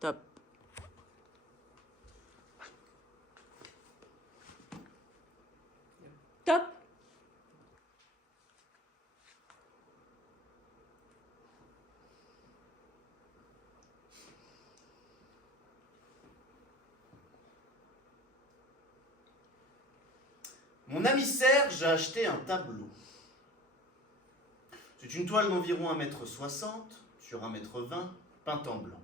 Top. Top. Mon ami Serge a acheté un tableau. C'est une toile d'environ 1,60 m sur 1,20 m, peinte en blanc.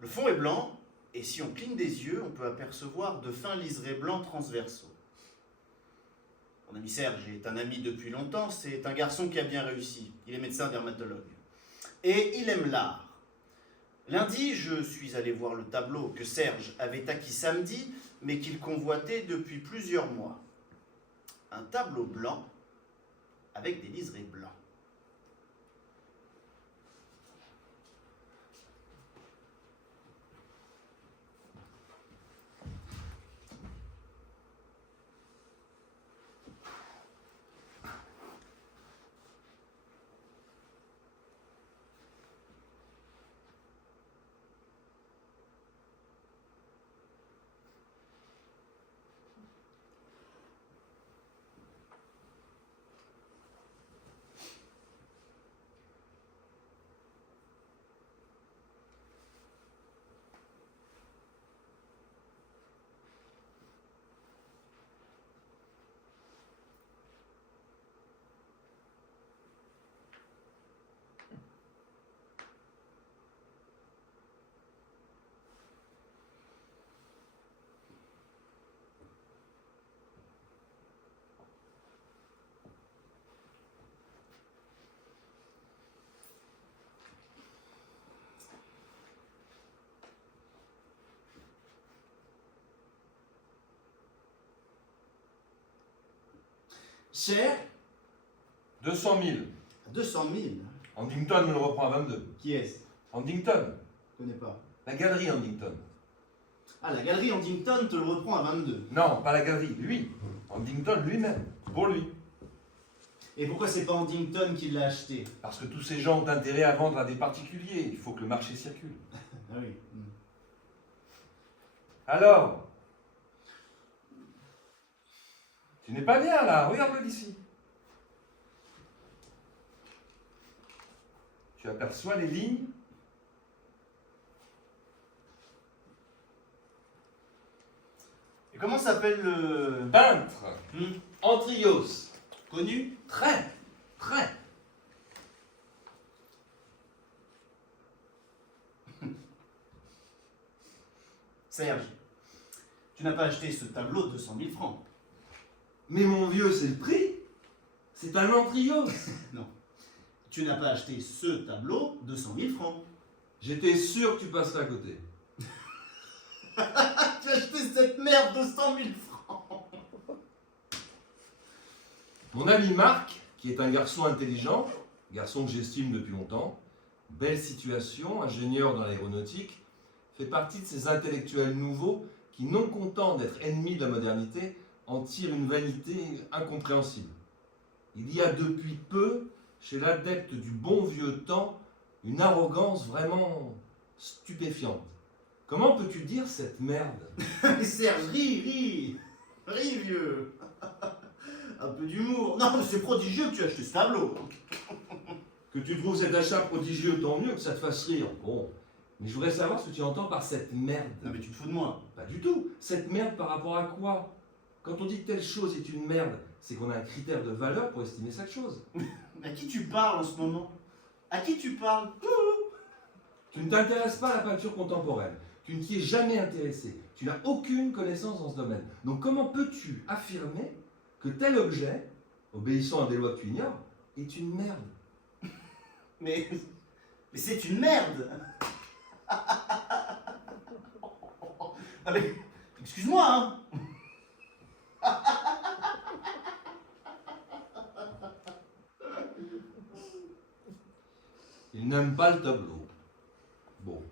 Le fond est blanc, et si on cligne des yeux, on peut apercevoir de fins liserés blancs transversaux. Mon ami Serge est un ami depuis longtemps, c'est un garçon qui a bien réussi. Il est médecin dermatologue. Et il aime l'art. Lundi, je suis allé voir le tableau que Serge avait acquis samedi, mais qu'il convoitait depuis plusieurs mois. Un tableau blanc avec des liserés blancs. Cher, 200 000. 200 000. Huntington me le reprend à 22. Qui est-ce? Huntington. Je connais pas. La galerie Huntington. Ah, la galerie Huntington te le reprend à 22. Non, pas la galerie, lui. Huntington lui-même. Pour lui. Et pourquoi c'est pas Huntington qui l'a acheté? Parce que tous ces gens ont intérêt à vendre à des particuliers. Il faut que le marché circule. Ah oui. Alors, tu n'es pas bien là, regarde-le d'ici. Tu aperçois les lignes? Et comment s'appelle le Peintre. Antrios? Connu? Très. Serge, tu n'as pas acheté ce tableau de 200 000 francs. Mais mon vieux, c'est le prix. C'est un Antrios. Non. Tu n'as pas acheté ce tableau de 100 000 francs. J'étais sûr que tu passerais à côté. Tu as acheté cette merde de 100 000 francs. Mon ami Marc, qui est un garçon intelligent, garçon que j'estime depuis longtemps, belle situation, ingénieur dans l'aéronautique, fait partie de ces intellectuels nouveaux qui, non contents d'être ennemis de la modernité, en tirent une vanité incompréhensible. Il y a depuis peu, chez l'adepte du bon vieux temps, une arrogance vraiment stupéfiante. Comment peux-tu dire cette merde? Mais Serge, ris, vieux. Un peu d'humour. Non, mais c'est prodigieux que tu as acheté ce tableau. Que tu trouves cet achat prodigieux, tant mieux que ça te fasse rire. Bon, mais je voudrais savoir ce que tu entends par cette merde. Non, mais tu te fous de moi. Pas du tout. Cette merde par rapport à quoi? Quand on dit que telle chose est une merde, c'est qu'on a un critère de valeur pour estimer cette chose. Mais à qui tu parles en ce moment? À qui tu parles? Tu ne t'intéresses pas à la peinture contemporaine. Tu ne t'y es jamais intéressé. Tu n'as aucune connaissance dans ce domaine. Donc comment peux-tu affirmer que tel objet, obéissant à des lois que tu ignores, est une merde? Mais c'est une merde. Ah mais, excuse-moi, hein. Il n'aime pas le tableau. Bon.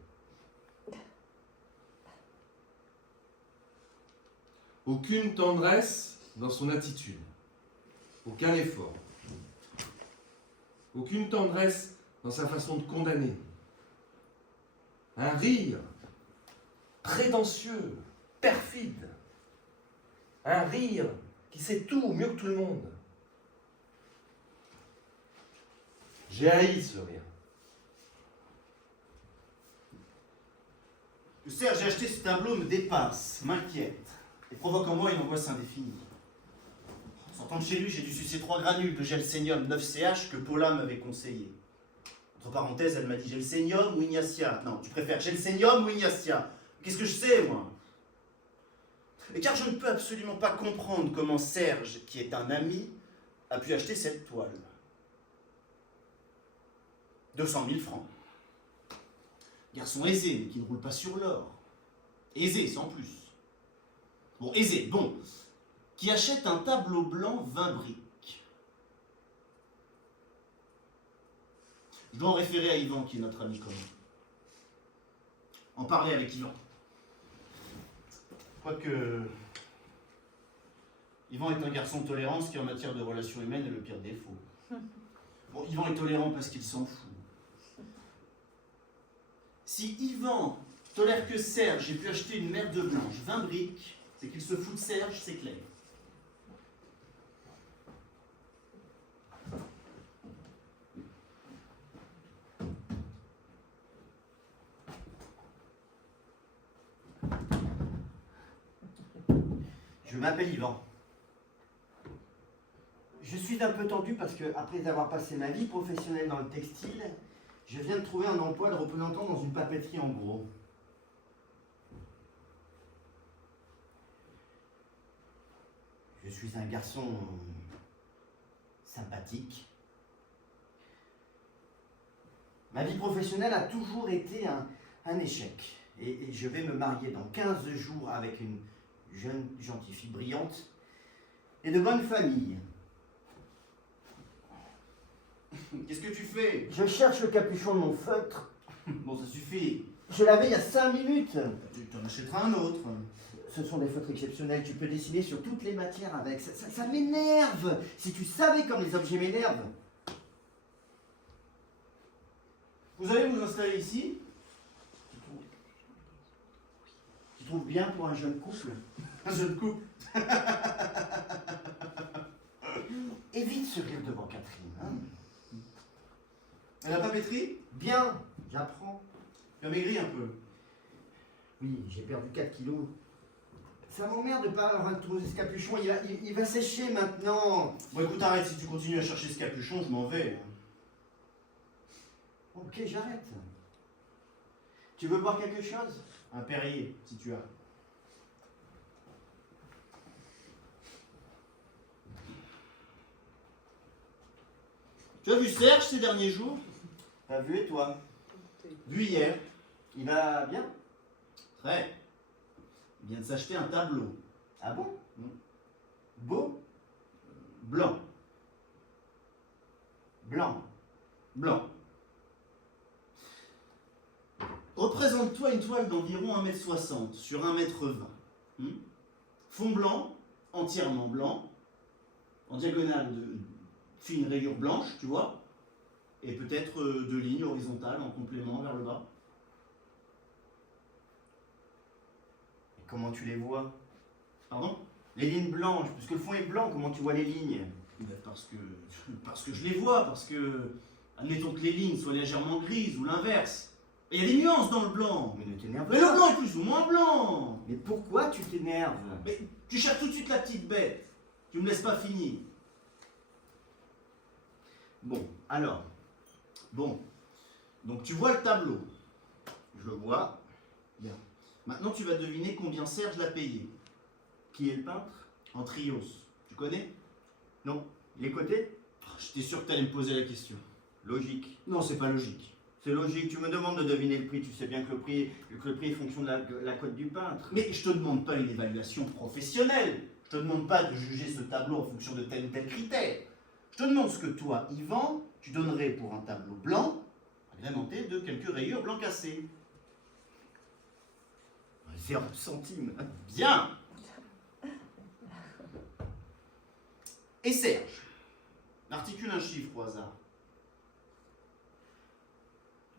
Aucune tendresse dans son attitude. Aucun effort. Aucune tendresse dans sa façon de condamner. Un rire prétentieux, perfide. Un rire qui sait tout mieux que tout le monde. J'ai haï ce rire. Serge, j'ai acheté ce tableau, me dépasse, m'inquiète et provoque en moi une angoisse indéfinie. En sortant de chez lui, j'ai dû sucer 3 granules de gelsénium 9CH que Paula m'avait conseillé. Entre parenthèses, elle m'a dit gelsénium ou Ignacia. Non, tu préfères gelsénium ou Ignacia? Qu'est-ce que je sais, moi? Et car je ne peux absolument pas comprendre comment Serge, qui est un ami, a pu acheter cette toile. 200 000 francs. Garçon aisé, mais qui ne roule pas sur l'or. Aisé, sans plus. Bon, aisé, bon. Qui achète un tableau blanc 20 briques. Je dois en référer à Yvan, qui est notre ami commun. En parler avec Yvan. Quoique... Yvan est un garçon tolérant, ce qui en matière de relations humaines est le pire défaut. Bon, Yvan est tolérant parce qu'il s'en fout. Si Yvan tolère que Serge ait pu acheter une merde blanche, 20 briques, c'est qu'il se fout de Serge, c'est clair. Je m'appelle Yvan. Je suis un peu tendu parce que, après avoir passé ma vie professionnelle dans le textile, je viens de trouver un emploi de représentant dans une papeterie en gros. Je suis un garçon sympathique. Ma vie professionnelle a toujours été un échec. Et je vais me marier dans 15 jours avec une jeune, gentille fille brillante et de bonne famille. Qu'est-ce que tu fais? Je cherche le capuchon de mon feutre. Bon, ça suffit. Je l'avais il y a 5 minutes. Tu t'en achèteras un autre. Ce sont des feutres exceptionnels, tu peux dessiner sur toutes les matières avec. Ça m'énerve. Si tu savais comme les objets m'énervent. Vous allez vous installer ici? Tu trouves bien pour un jeune couple? Un jeune couple. Évite ce rire devant Catherine. Hein. Et la papeterie? Bien, j'apprends. Tu as maigri un peu. Oui, j'ai perdu 4 kilos. Ça m'emmerde de pas avoir retrouvé ce capuchon, il va sécher maintenant. Bon, écoute, arrête, si tu continues à chercher ce capuchon, je m'en vais. Ok, j'arrête. Tu veux boire quelque chose? Un Perrier, si tu as. Tu as vu Serge ces derniers jours? T'as vu et toi? Vu hier. Il va bien? Très. Il vient de s'acheter un tableau. Ah bon? Beau? Blanc. Blanc. Blanc. Représente-toi une toile d'environ 1,60 m sur 1,20 m. Fond blanc, entièrement blanc, en diagonale de fine rayure blanche, tu vois, et peut-être 2 lignes horizontales en complément vers le bas. Et comment tu les vois? Pardon? Les lignes blanches, puisque le fond est blanc, comment tu vois les lignes? Ben parce que je les vois, parce que, admettons que les lignes soient légèrement grises ou l'inverse. Il y a des nuances dans le blanc. Mais ne t'énerve Mais pas. le blanc est plus ou moins blanc. Mais pourquoi tu t'énerves? Mais tu cherches tout de suite la petite bête. Tu me laisses pas finir. Bon, alors. Bon. Donc tu vois le tableau. Je le vois. Bien. Maintenant tu vas deviner combien Serge l'a payé. Qui est le peintre? Antrios. Tu connais? Non. Les côtés? J'étais sûr que tu allais me poser la question. Logique. Non, c'est pas logique. C'est logique, tu me demandes de deviner le prix, tu sais bien que le prix est fonction de la cote du peintre. Mais je te demande pas une évaluation professionnelle. Je te demande pas de juger ce tableau en fonction de tel ou tel critère. Je te demande ce que toi, Yvan, tu donnerais pour un tableau blanc, agrémenté de quelques rayures blanc cassées. 0 centimes. Bien. Et Serge, articule un chiffre au hasard.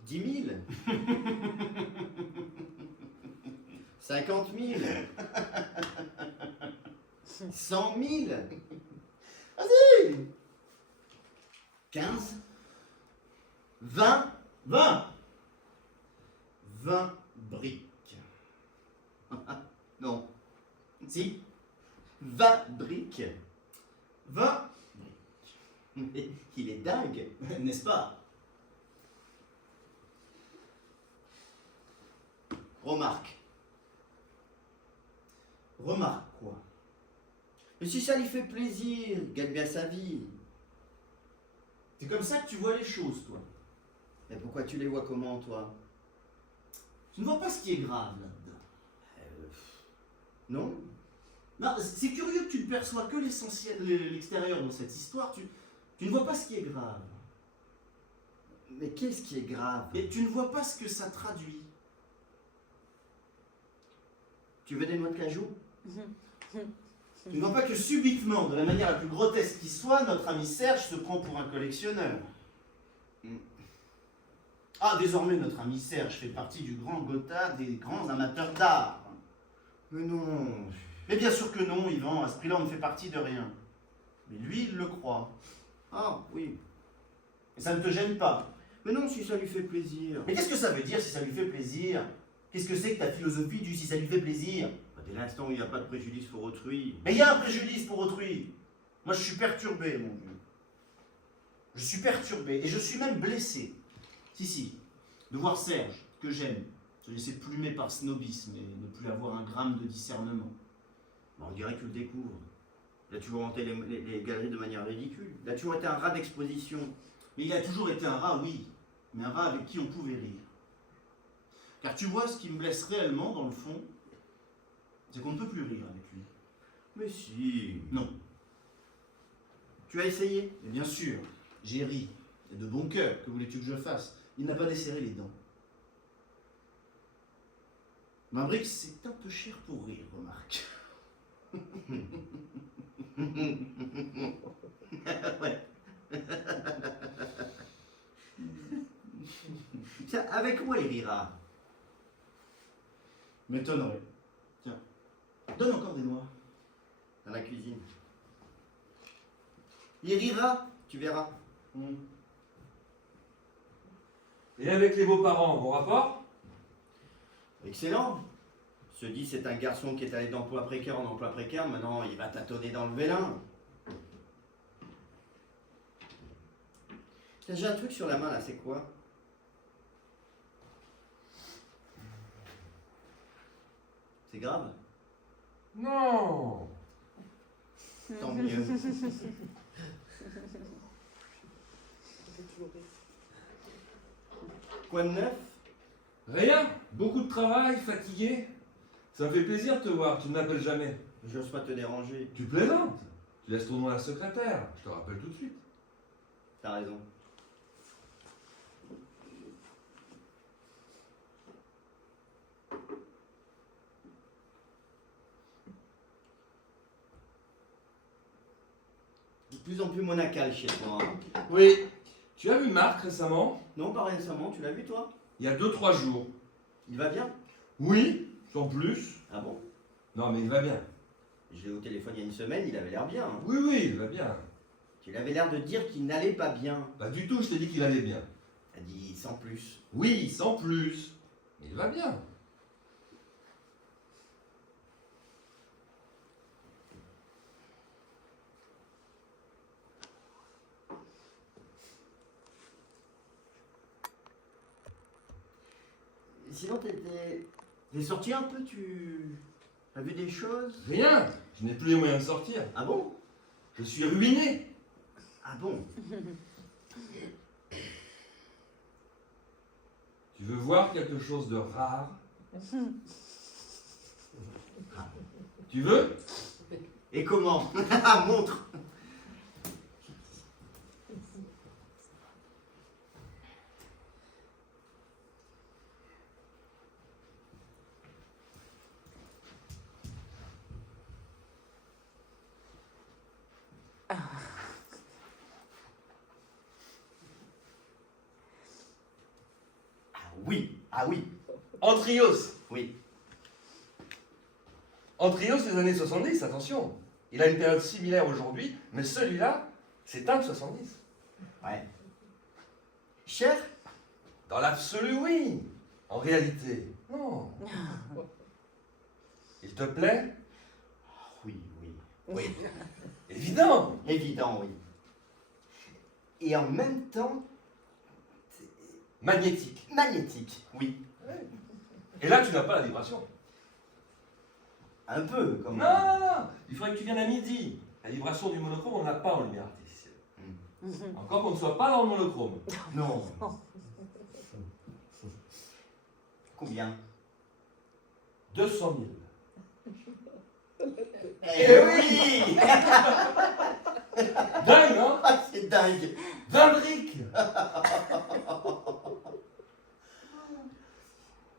10 000. 50 000. 100 000. Vas-y. 15. 20. 20. 20 briques. Non. Si. 20 briques. 20, Mais il est dingue. n'est-ce pas? Remarque. Remarque quoi? Mais si ça lui fait plaisir, il gagne bien sa vie. C'est comme ça que tu vois les choses, toi. Mais pourquoi tu les vois comment, toi? Tu ne vois pas ce qui est grave là-dedans. Non? Non, c'est curieux que tu ne perçois que l'essentiel, l'extérieur dans cette histoire. Tu ne vois pas ce qui est grave. Mais qu'est-ce qui est grave? Et tu ne vois pas ce que ça traduit. Tu veux des noix de cajou? Tu ne vois pas que subitement, de la manière la plus grotesque qui soit, notre ami Serge se prend pour un collectionneur. Ah, désormais, notre ami Serge fait partie du grand Gotha des grands amateurs d'art. Mais non. Mais bien sûr que non, Yvan, à ce prix-là, on ne fait partie de rien. Mais lui, il le croit. Ah, oui. Et ça ne te gêne pas. Mais non, si ça lui fait plaisir. Mais qu'est-ce que ça veut dire si ça lui fait plaisir? Qu'est-ce que c'est que ta philosophie du si ça lui fait plaisir? Dès l'instant où il n'y a pas de préjudice pour autrui. Mais il y a un préjudice pour autrui. Moi, je suis perturbé, mon vieux. Je suis perturbé et je suis même blessé. Si, de voir Serge, que j'aime, se laisser plumer par snobisme et ne plus avoir un gramme de discernement. Bon, on dirait que tu le découvres. Il a toujours hanté les galeries de manière ridicule. Il a toujours été un rat d'exposition. Mais il a toujours été un rat, oui, mais un rat avec qui on pouvait rire. Car tu vois, ce qui me blesse réellement, dans le fond, c'est qu'on ne peut plus rire avec lui. Mais si. Non. Tu as essayé? Et bien sûr, j'ai ri. Et de bon cœur, que voulais-tu que je fasse? Il n'a pas desserré les dents. Ma brique, c'est un peu cher pour rire, remarque. Ouais. Tiens, avec moi il rira. M'étonnerait. Tiens, donne encore des noix. Dans la cuisine. Il rira, tu verras. Et avec les beaux-parents, bon rapport? Excellent. Se dit c'est un garçon qui est allé d'emploi précaire en emploi précaire, maintenant il va tâtonner dans le vélin. Tiens, j'ai un truc sur la main là, c'est quoi? C'est grave? Non. Tant mieux. Quoi de neuf? Rien. Beaucoup de travail, fatigué. Ça me fait plaisir de te voir, tu ne m'appelles jamais. J'ose pas te déranger. Tu plaisantes. Tu laisses ton nom à la secrétaire. Je te rappelle tout de suite. T'as raison. De plus en plus monacal chez toi. Hein. Oui. Tu as vu Marc récemment? Non, pas récemment, tu l'as vu toi? Il y a 2-3 jours. Il va bien? Oui, sans plus. Ah bon? Non, mais il va bien. Je l'ai au téléphone il y a une semaine, il avait l'air bien. Hein. Oui, oui, il va bien. Il avait l'air de dire qu'il n'allait pas bien. Pas du tout, je t'ai dit qu'il allait bien. Elle dit sans plus. Oui, sans plus. Mais il va bien. Sinon, t'es sorti un peu, tu as vu des choses? Rien. Je n'ai plus les moyens de sortir. Ah bon? Je suis ruiné. Ah bon? Tu veux voir quelque chose de rare? Tu veux? Et comment? Montre! Ah oui, ah oui, Antrios. oui. En trio, c'est les années 70, attention. Il a une période similaire aujourd'hui, mais celui-là, c'est un de 70. Ouais. Cher? Dans l'absolu, oui. En réalité, non. Il te plaît? Oui, oui. Oui. Évident. Évident, oui. Et en même temps, Magnétique. magnétique, oui. Et là, tu n'as pas la vibration. Un peu, comme... Non. Il faudrait que tu viennes à midi. La vibration du monochrome, on n'a pas en lumière artificielle. Encore qu'on ne soit pas dans le monochrome. Non. Combien? 200 000. Eh oui! Dingue, hein? Ah, c'est dingue! 20 briques.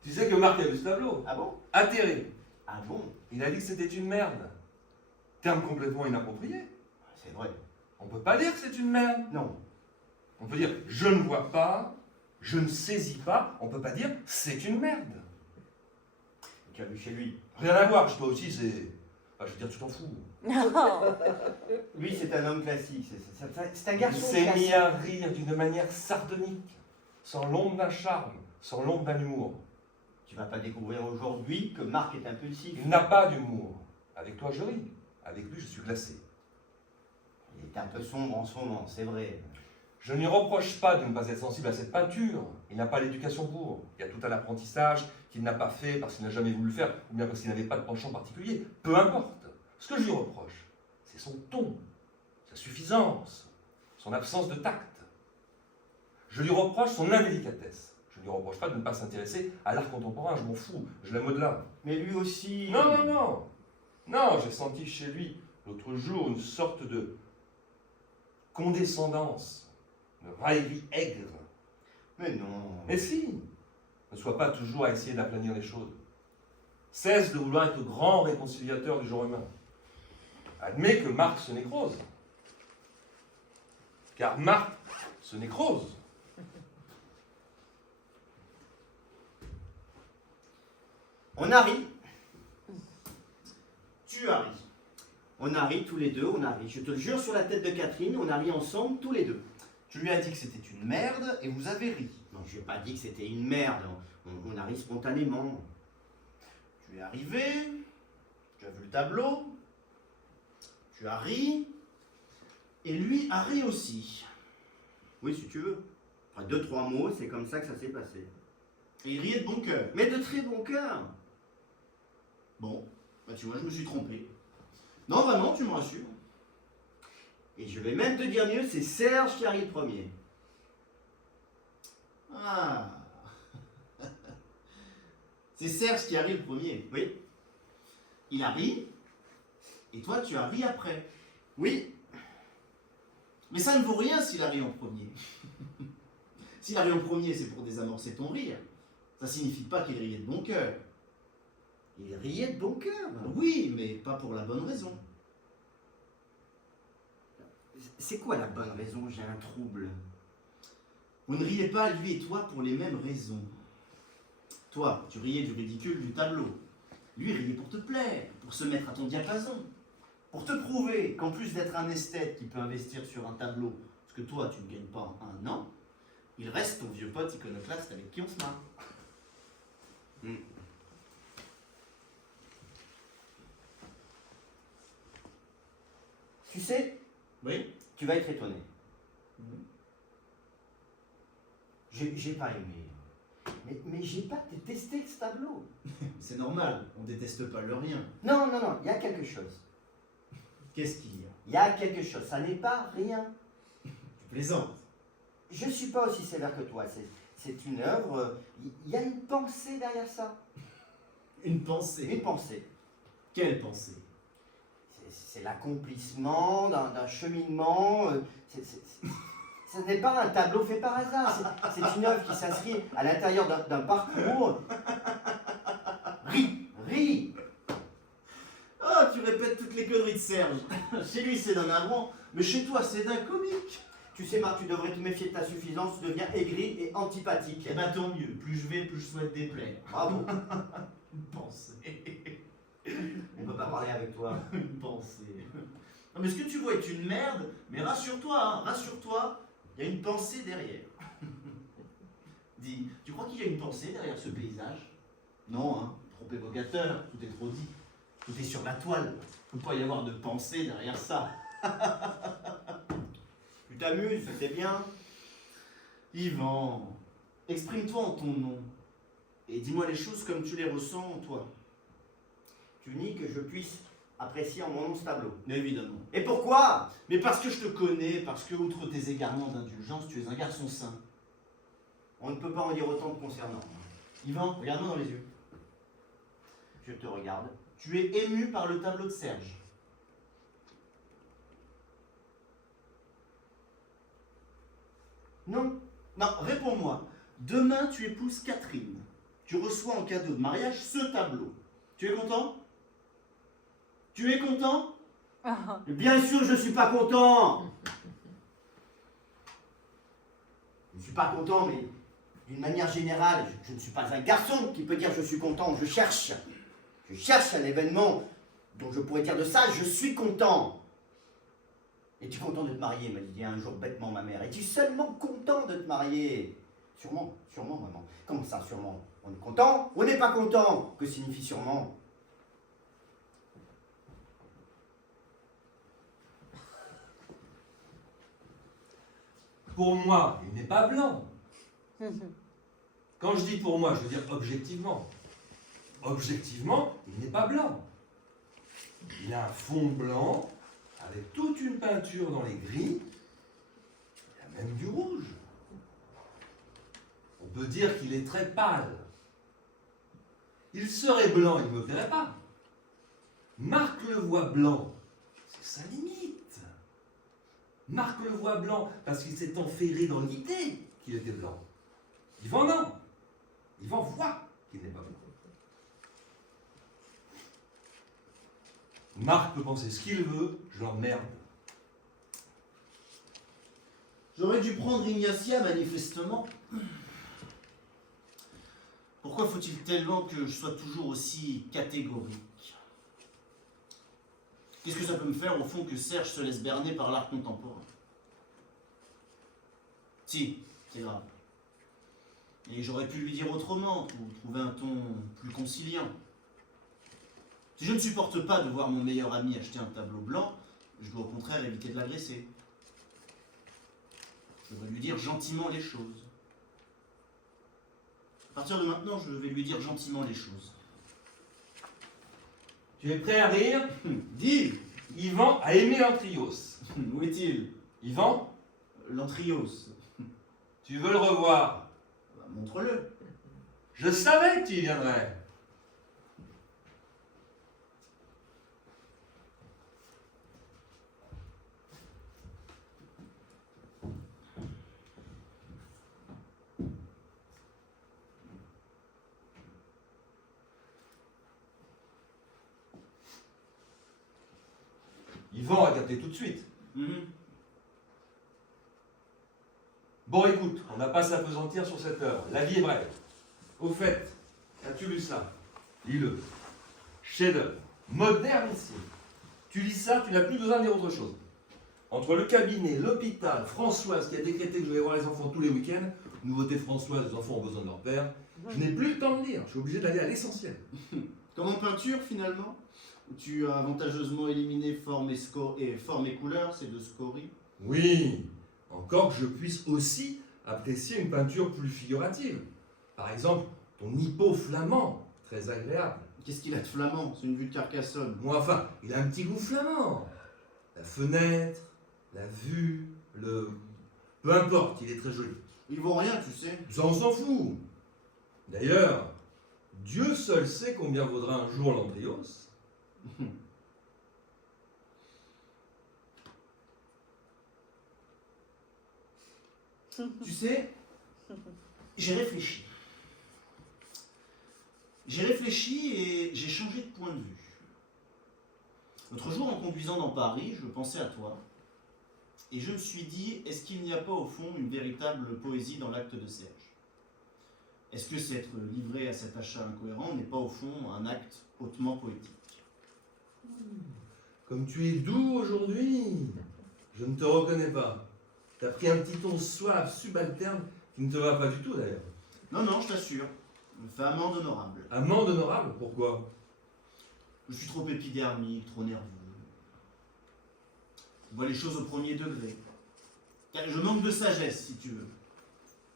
Tu sais que Marc a vu ce tableau? Ah bon? Atterré. Ah bon? Il a dit que c'était une merde. Terme complètement inapproprié. C'est vrai. On ne peut pas dire que c'est une merde. Non. On peut dire je ne vois pas, je ne saisis pas. On ne peut pas dire c'est une merde. Tu as vu chez lui. Rien à voir, toi aussi c'est... Enfin, je veux dire, tu t'en fous. Lui, c'est un homme classique. C'est un Il garçon s'est mis classique. à rire d'une manière sardonique, sans l'ombre d'un charme, sans l'ombre d'un humour. Tu vas pas découvrir aujourd'hui que Marc est impulsif. Il n'a pas d'humour. Avec toi, je ris. Avec lui, je suis glacé. Il est un peu sombre en ce moment, c'est vrai. Je ne lui reproche pas de ne pas être sensible à cette peinture. Il n'a pas l'éducation pour. Il y a tout un apprentissage qu'il n'a pas fait parce qu'il n'a jamais voulu le faire, ou bien parce qu'il n'avait pas de penchant particulier. Peu importe. Ce que je lui reproche, c'est son ton, sa suffisance, son absence de tact. Je lui reproche son indélicatesse. Je ne lui reproche pas de ne pas s'intéresser à l'art contemporain, je m'en fous, je l'aime au-delà. Mais lui aussi... Non. Non, j'ai senti chez lui, l'autre jour, une sorte de condescendance, de raillerie aigre. Mais non. Mais si, ne sois pas toujours à essayer d'aplanir les choses. Cesse de vouloir être le grand réconciliateur du genre humain. Admets que Marc se nécrose. Car Marc se nécrose. On a ri. Tu as ri. On a ri tous les deux, on a ri. Je te le jure sur la tête de Catherine, on a ri ensemble tous les deux. Tu lui as dit que c'était une merde et vous avez ri. Non, je n'ai pas dit que c'était une merde. On a ri spontanément. Tu es arrivé, tu as vu le tableau, tu as ri, et lui a ri aussi. Oui, si tu veux. Après 2-3 mots, c'est comme ça que ça s'est passé. Et il riait de bon cœur. Mais de très bon cœur. Bon, bah tu vois, je me suis trompé. Non, vraiment, tu me rassures. Et je vais même te dire mieux, c'est Serge qui a ri le premier. Ah. C'est Serge qui a ri le premier. Oui. Il a ri, et toi, tu as ri après. Oui. Mais ça ne vaut rien s'il a ri en premier. S'il a ri en premier, c'est pour désamorcer ton rire. Ça signifie pas qu'il riait de bon cœur. Il riait de bon cœur. Oui, mais pas pour la bonne raison. C'est quoi la bonne raison? J'ai un trouble. Vous ne riez pas, lui et toi, pour les mêmes raisons. Toi, tu riais du ridicule du tableau. Lui riait pour te plaire, pour se mettre à ton diapason. Pour te prouver qu'en plus d'être un esthète qui peut investir sur un tableau, parce que toi, tu ne gagnes pas un an, il reste ton vieux pote iconoclaste avec qui on se marre. Tu sais, Oui. tu vas être étonné. Mhm. J'ai pas aimé. Mais j'ai pas détesté ce tableau. C'est normal, on déteste pas le rien. Non, il y a quelque chose. Qu'est-ce qu'il y a? Il y a quelque chose. Ça n'est pas rien. Tu plaisantes. Je ne suis pas aussi sévère que toi. C'est une œuvre. Il y a une pensée derrière ça. Une pensée. Une pensée. Quelle pensée? C'est l'accomplissement d'un cheminement. Ce n'est pas un tableau fait par hasard. C'est une œuvre qui s'inscrit à l'intérieur d'un parcours. Ris. Ah, tu répètes toutes les conneries de Serge. Chez lui, c'est d'un avant, mais chez toi, c'est d'un comique. Tu sais, Marc, tu devrais te méfier de ta suffisance. Tu deviens aigri et antipathique. Eh ben tant mieux, plus je vais, plus je souhaite déplaire. Bravo. Une pensée. On peut parler avec toi. Une pensée. Non, mais ce que tu vois est une merde, mais rassure-toi, hein, rassure-toi, il y a une pensée derrière. Dis, tu crois qu'il y a une pensée derrière ce paysage? Non, hein, trop évocateur, tout est trop dit. Tout est sur la toile. Il ne peut pas y avoir de pensée derrière ça. Tu t'amuses, c'est bien. Yvan, exprime-toi en ton nom. Et dis-moi les choses comme tu les ressens, toi. Tu nies que je puisse apprécier en mon nom ce tableau. Évidemment. Et pourquoi? Mais parce que je te connais, parce que, outre tes égarements d'indulgence, tu es un garçon sain. On ne peut pas en dire autant te concernant. Yvan, regarde-moi dans les yeux. Je te regarde. Tu es ému par le tableau de Serge. Non. Non, réponds-moi. Demain, tu épouses Catherine. Tu reçois en cadeau de mariage ce tableau. Tu es content? Tu es content? Bien sûr, je suis pas content. Je ne suis pas content, mais d'une manière générale, je ne suis pas un garçon qui peut dire je suis content. Je cherche un événement dont je pourrais dire de ça, je suis content. Es-tu content de te marier, m'a dit un jour bêtement ma mère. Es-tu seulement content de te marier? Sûrement, sûrement, maman. Comment ça, sûrement? On est content ou on n'est pas content? Que signifie sûrement? Pour moi, il n'est pas blanc. Quand je dis pour moi, je veux dire objectivement. Objectivement, il n'est pas blanc. Il a un fond blanc avec toute une peinture dans les gris. Il y a même du rouge. On peut dire qu'il est très pâle. Il serait blanc, il ne me plairait pas. Marc le voit blanc, c'est sa limite. Marc le voit blanc parce qu'il s'est enferré dans l'idée qu'il était blanc. Yvan non. Yvan voit qu'il n'est pas blanc. Marc peut penser ce qu'il veut, je l'emmerde. J'aurais dû prendre Ignacia manifestement. Pourquoi faut-il tellement que je sois toujours aussi catégorique? Qu'est-ce que ça peut me faire au fond que Serge se laisse berner par l'art contemporain? Si, c'est grave. Et j'aurais pu lui dire autrement, ou trouver un ton plus conciliant. Si je ne supporte pas de voir mon meilleur ami acheter un tableau blanc, je dois au contraire éviter de l'agresser. Je devrais lui dire gentiment les choses. À partir de maintenant, je vais lui dire gentiment les choses. Tu es prêt à rire? Dis! Yvan a aimé l'Antrios. Où est-il? Yvan, L'Antrios. tu veux le revoir? Bah, montre-le. Je savais que tu y viendrais. Yvan a capté tout de suite. Bon, écoute, on n'a pas à s'appesantir sur cette heure. La vie est brève. Au fait, as-tu lu ça? Lis-le. Chef-d'œuvre. Modernissime. Tu lis ça, tu n'as plus besoin de dire autre chose. Entre le cabinet, l'hôpital, Françoise qui a décrété que je vais voir les enfants tous les week-ends, nouveauté Françoise, les enfants ont besoin de leur père, je n'ai plus le temps de lire. Je suis obligé d'aller à l'essentiel. Comme en peinture, finalement, où tu as avantageusement éliminé forme et couleur, ces deux scories. Oui, encore que je puisse aussi apprécier une peinture plus figurative. Par exemple, ton hippo flamand, très agréable. Qu'est-ce qu'il a de flamand? C'est une vue de Carcassonne. Moi, enfin, il a un petit goût flamand. La fenêtre, la vue, le... Peu importe, il est très joli. Ils vaut rien, tu sais. Ça, on s'en fout. D'ailleurs, Dieu seul sait combien vaudra un jour l'Andrios. Tu sais, j'ai réfléchi. J'ai réfléchi et j'ai changé de point de vue. L'autre jour, en conduisant dans Paris, je pensais à toi. Et je me suis dit, est-ce qu'il n'y a pas au fond une véritable poésie dans l'acte de Serge? Est-ce que s'être livré à cet achat incohérent n'est pas au fond un acte hautement poétique? Comme tu es doux aujourd'hui, je ne te reconnais pas. Tu as pris un petit ton suave, subalterne, qui ne te va pas du tout d'ailleurs. Non, non, je t'assure. Je me fais amende honorable. Amende honorable, pourquoi? Je suis trop épidermique, trop nerveux. Je vois les choses au premier degré. Car je manque de sagesse, si tu veux.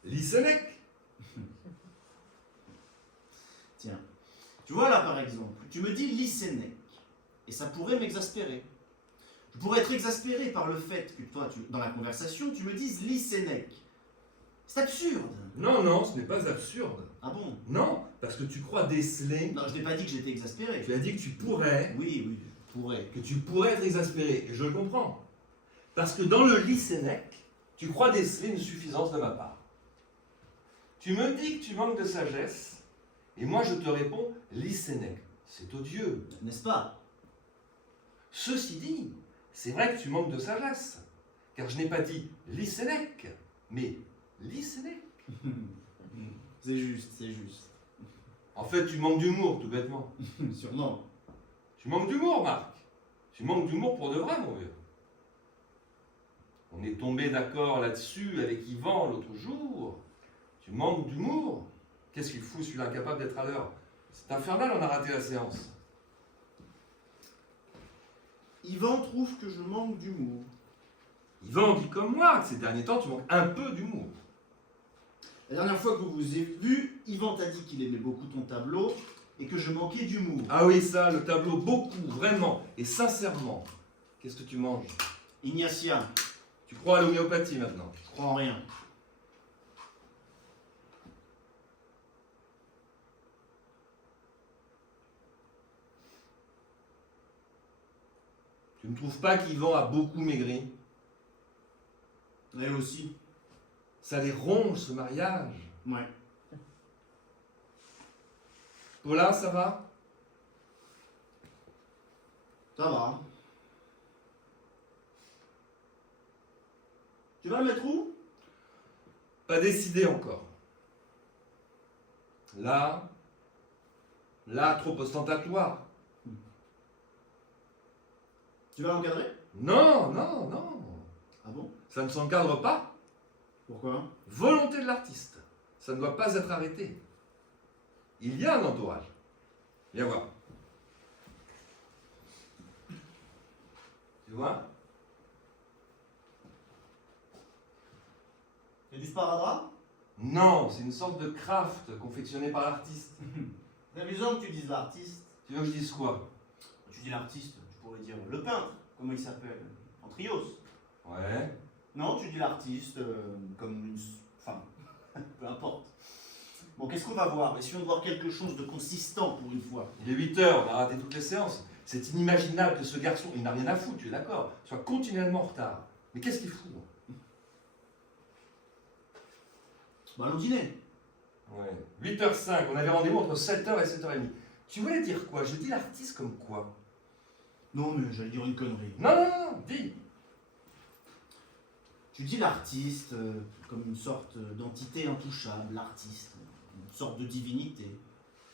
Lysénèque. Tiens, tu vois là par exemple, tu me dis lycénèque, et ça pourrait m'exaspérer. Je pourrais être exaspéré par le fait que toi, dans la conversation, tu me dises lycénèque. C'est absurde. Non, non, ce n'est pas absurde. Ah bon? Non, parce que tu crois déceler. Non, je n'ai pas dit que j'étais exaspéré. Tu as dit que tu pourrais, Oui, oui, je pourrais. que tu pourrais être exaspéré, et je le comprends. Parce que dans le lysénèque, tu crois déceler une suffisance de ma part. Tu me dis que tu manques de sagesse, et moi je te réponds lysénèque. C'est odieux. N'est-ce pas? Ceci dit, c'est vrai que tu manques de sagesse, car je n'ai pas dit lysénèque, mais lysénèque. C'est juste, c'est juste. En fait, tu manques d'humour, tout bêtement. Sûrement. Tu manques d'humour, Marc. Tu manques d'humour pour de vrai, mon vieux. On est tombé d'accord là-dessus avec Yvan l'autre jour. Tu manques d'humour. Qu'est-ce qu'il fout, celui-là, incapable d'être à l'heure? C'est infernal, on a raté la séance. Yvan trouve que je manque d'humour. Yvan dit comme moi que ces derniers temps, tu manques un peu d'humour. La dernière fois que vous ai vu, Yvan t'a dit qu'il aimait beaucoup ton tableau et que je manquais d'humour. Ah oui, ça, le tableau, beaucoup, vraiment, et sincèrement. Qu'est-ce que tu manges? Ignatia, Tu crois à l'homéopathie maintenant? je crois en rien. Tu ne trouves pas qu'Yvan a beaucoup maigri? Elle aussi. Ça les ronge, ce mariage. Ouais. Paula, ça va? Ça va. Tu vas le mettre où? Pas décidé encore. Là, trop ostentatoire. Tu vas l'encadrer? Non, non, non. Ah bon? Ça ne s'encadre pas. Pourquoi? Volonté de l'artiste. Ça ne doit pas être arrêté. Il y a un entourage. Viens voir. Tu vois? C'est du sparadrap? Non, c'est une sorte de craft confectionné par l'artiste. C'est amusant que tu dises l'artiste. Tu veux que je dise quoi? Tu dis l'artiste, tu pourrais dire le peintre. Comment il s'appelle? Antrios. Ouais. Non, tu dis l'artiste comme une... Enfin, peu importe. Bon, qu'est-ce qu'on va voir? Essayons de voir quelque chose de consistant pour une fois. Il est 8 heures, on a raté toutes les séances. C'est inimaginable que ce garçon, il n'a rien à foutre, tu es d'accord, soit continuellement en retard. Mais qu'est-ce qu'il fout? Bah, allons dîner. Ouais. 8h05, on avait rendez-vous entre 7h et 7h30. Tu voulais dire quoi? Je dis l'artiste comme quoi? Non, mais j'allais dire une connerie. Non, non, non, dis. Tu dis l'artiste comme une sorte d'entité intouchable, l'artiste, une sorte de divinité.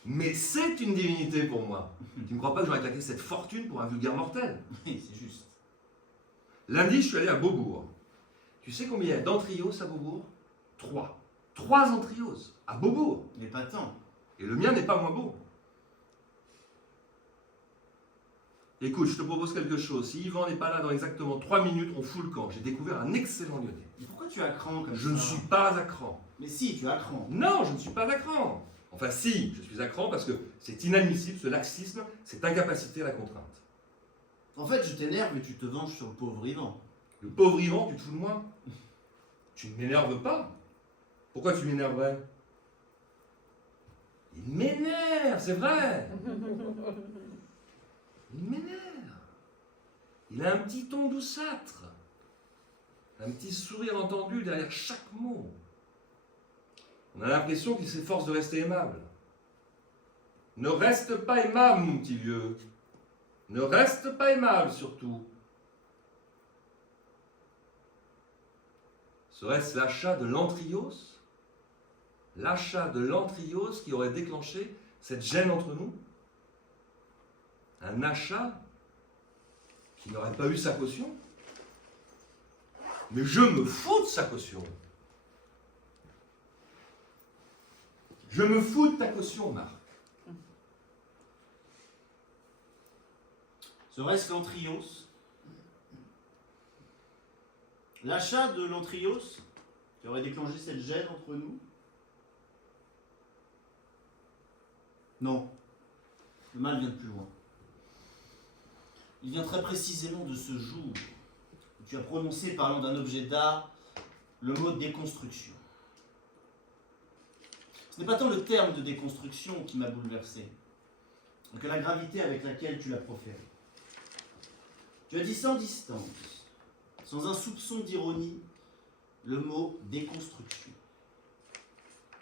Mais c'est une divinité pour moi. Tu ne crois pas que j'aurais claqué cette fortune pour un vulgaire mortel? Oui, c'est juste. Lundi, je suis allé à Beaubourg. Tu sais combien il y a d'entrios à Beaubourg? 3. 3 entrios à Beaubourg. Mais pas tant. Et le mien n'est pas moins beau. Écoute, je te propose quelque chose. Si Yvan n'est pas là dans exactement 3 minutes, on fout le camp. J'ai découvert un excellent lyonnais. Mais pourquoi tu as cran comme ça? Je ne suis pas à cran. Mais si, tu as cran. Non, je ne suis pas à cran. Enfin si, je suis à cran parce que c'est inadmissible, ce laxisme, cette incapacité à la contrainte. En fait, je t'énerve et tu te venges sur le pauvre Yvan. Le pauvre Yvan, tu te fous de moi? Tu ne m'énerves pas. Pourquoi tu m'énerverais? Il m'énerve, c'est vrai. Il m'énerve. Il a un petit ton douceâtre. Un petit sourire entendu derrière chaque mot. On a l'impression qu'il s'efforce de rester aimable. Ne reste pas aimable, mon petit vieux. Ne reste pas aimable, surtout. Serait-ce l'achat de l'antrios? L'achat de l'antrios qui aurait déclenché cette gêne entre nous? Un achat qui n'aurait pas eu sa caution. Mais je me fous de sa caution. Je me fous de ta caution, Marc. Serait-ce l'Antrios? L'achat de l'Antrios qui aurait déclenché cette gêne entre nous? Non. Le mal vient de plus loin. Il vient très précisément de ce jour où tu as prononcé, parlant d'un objet d'art, le mot déconstruction. Ce n'est pas tant le terme de déconstruction qui m'a bouleversé, que la gravité avec laquelle tu l'as proféré. Tu as dit sans distance, sans un soupçon d'ironie, le mot déconstruction.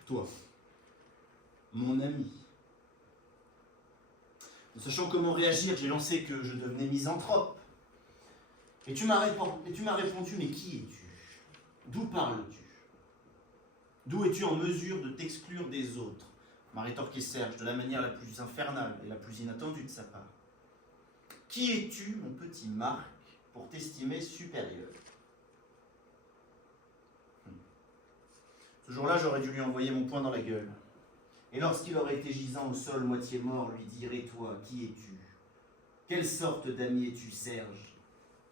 Toi, mon ami. Ne sachant comment réagir, j'ai lancé que je devenais misanthrope. Et tu m'as répondu, mais qui es-tu? D'où parles-tu? D'où es-tu en mesure de t'exclure des autres? M'a rétorqué Serge de la manière la plus infernale et la plus inattendue de sa part. Qui es-tu, mon petit Marc, pour t'estimer supérieur? Ce jour-là, j'aurais dû lui envoyer mon poing dans la gueule. Et lorsqu'il aurait été gisant au sol, moitié mort, lui dire: et toi, qui es-tu? Quelle sorte d'ami es-tu, Serge,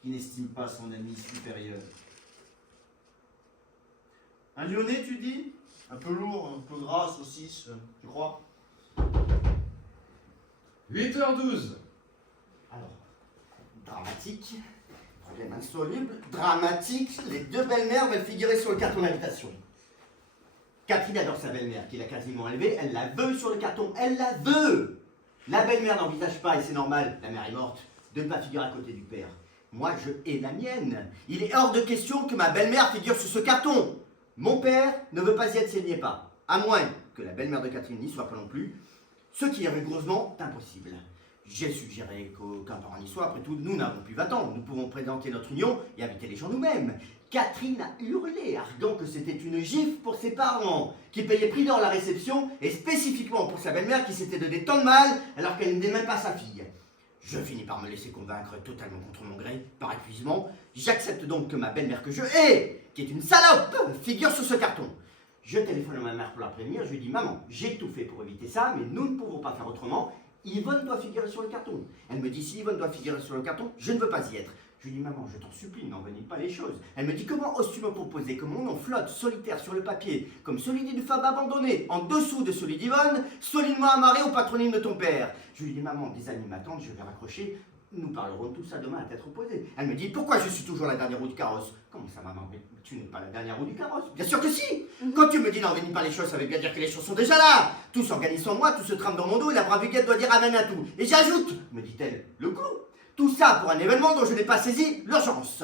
qui n'estime pas son ami supérieur? Un Lyonnais, tu dis? Un peu lourd, un peu gras, saucisse, tu crois? 8h12. Alors, dramatique, problème insoluble, dramatique, les deux belles-mères veulent figurer sur le carton d'invitation. Catherine adore sa belle-mère, qui l'a quasiment élevée, elle la veut sur le carton, elle la veut. La belle-mère n'envisage pas, et c'est normal, la mère est morte, de ne pas figurer à côté du père. Moi, je hais la mienne. Il est hors de question que ma belle-mère figure sur ce carton. Mon père ne veut pas y être s'il n'y est pas, à moins que la belle-mère de Catherine n'y soit pas non plus, ce qui est rigoureusement impossible. J'ai suggéré qu'aucun parent n'y soit, après tout, nous n'avons plus 20 ans, nous pouvons présenter notre union et inviter les gens nous-mêmes. Catherine a hurlé, arguant que c'était une gifle pour ses parents, qui payaient prix d'or la réception, et spécifiquement pour sa belle-mère qui s'était donné tant de mal alors qu'elle n'aimait même pas sa fille. Je finis par me laisser convaincre totalement contre mon gré, par épuisement. J'accepte donc que ma belle-mère que je hais, qui est une salope, figure sur ce carton. Je téléphone à ma mère pour la prévenir, je lui dis: maman, j'ai tout fait pour éviter ça, mais nous ne pouvons pas faire autrement. Yvonne doit figurer sur le carton. Elle me dit: si Yvonne doit figurer sur le carton, je ne veux pas y être. Je lui dis: maman, je t'en supplie, n'envenime pas les choses. Elle me dit: comment oses-tu me proposer que mon nom flotte solitaire sur le papier, comme celui d'une femme abandonnée, en dessous de celui d'Yvonne, solidement amarré au patronyme de ton père? Je lui dis: maman, des amis m'attendent, je vais raccrocher. Nous parlerons de tout ça demain à tête reposée. Elle me dit: pourquoi je suis toujours la dernière roue du carrosse? Comment ça, maman? Mais tu n'es pas la dernière roue du carrosse. Bien sûr que si. Quand tu me dis n'envenime pas les choses, ça veut bien dire que les choses sont déjà là. Tout s'organise sans moi, tout se trame dans mon dos et la bravuguette doit dire amen à tout. Et j'ajoute, me dit-elle, le clou. Tout ça pour un événement dont je n'ai pas saisi l'urgence.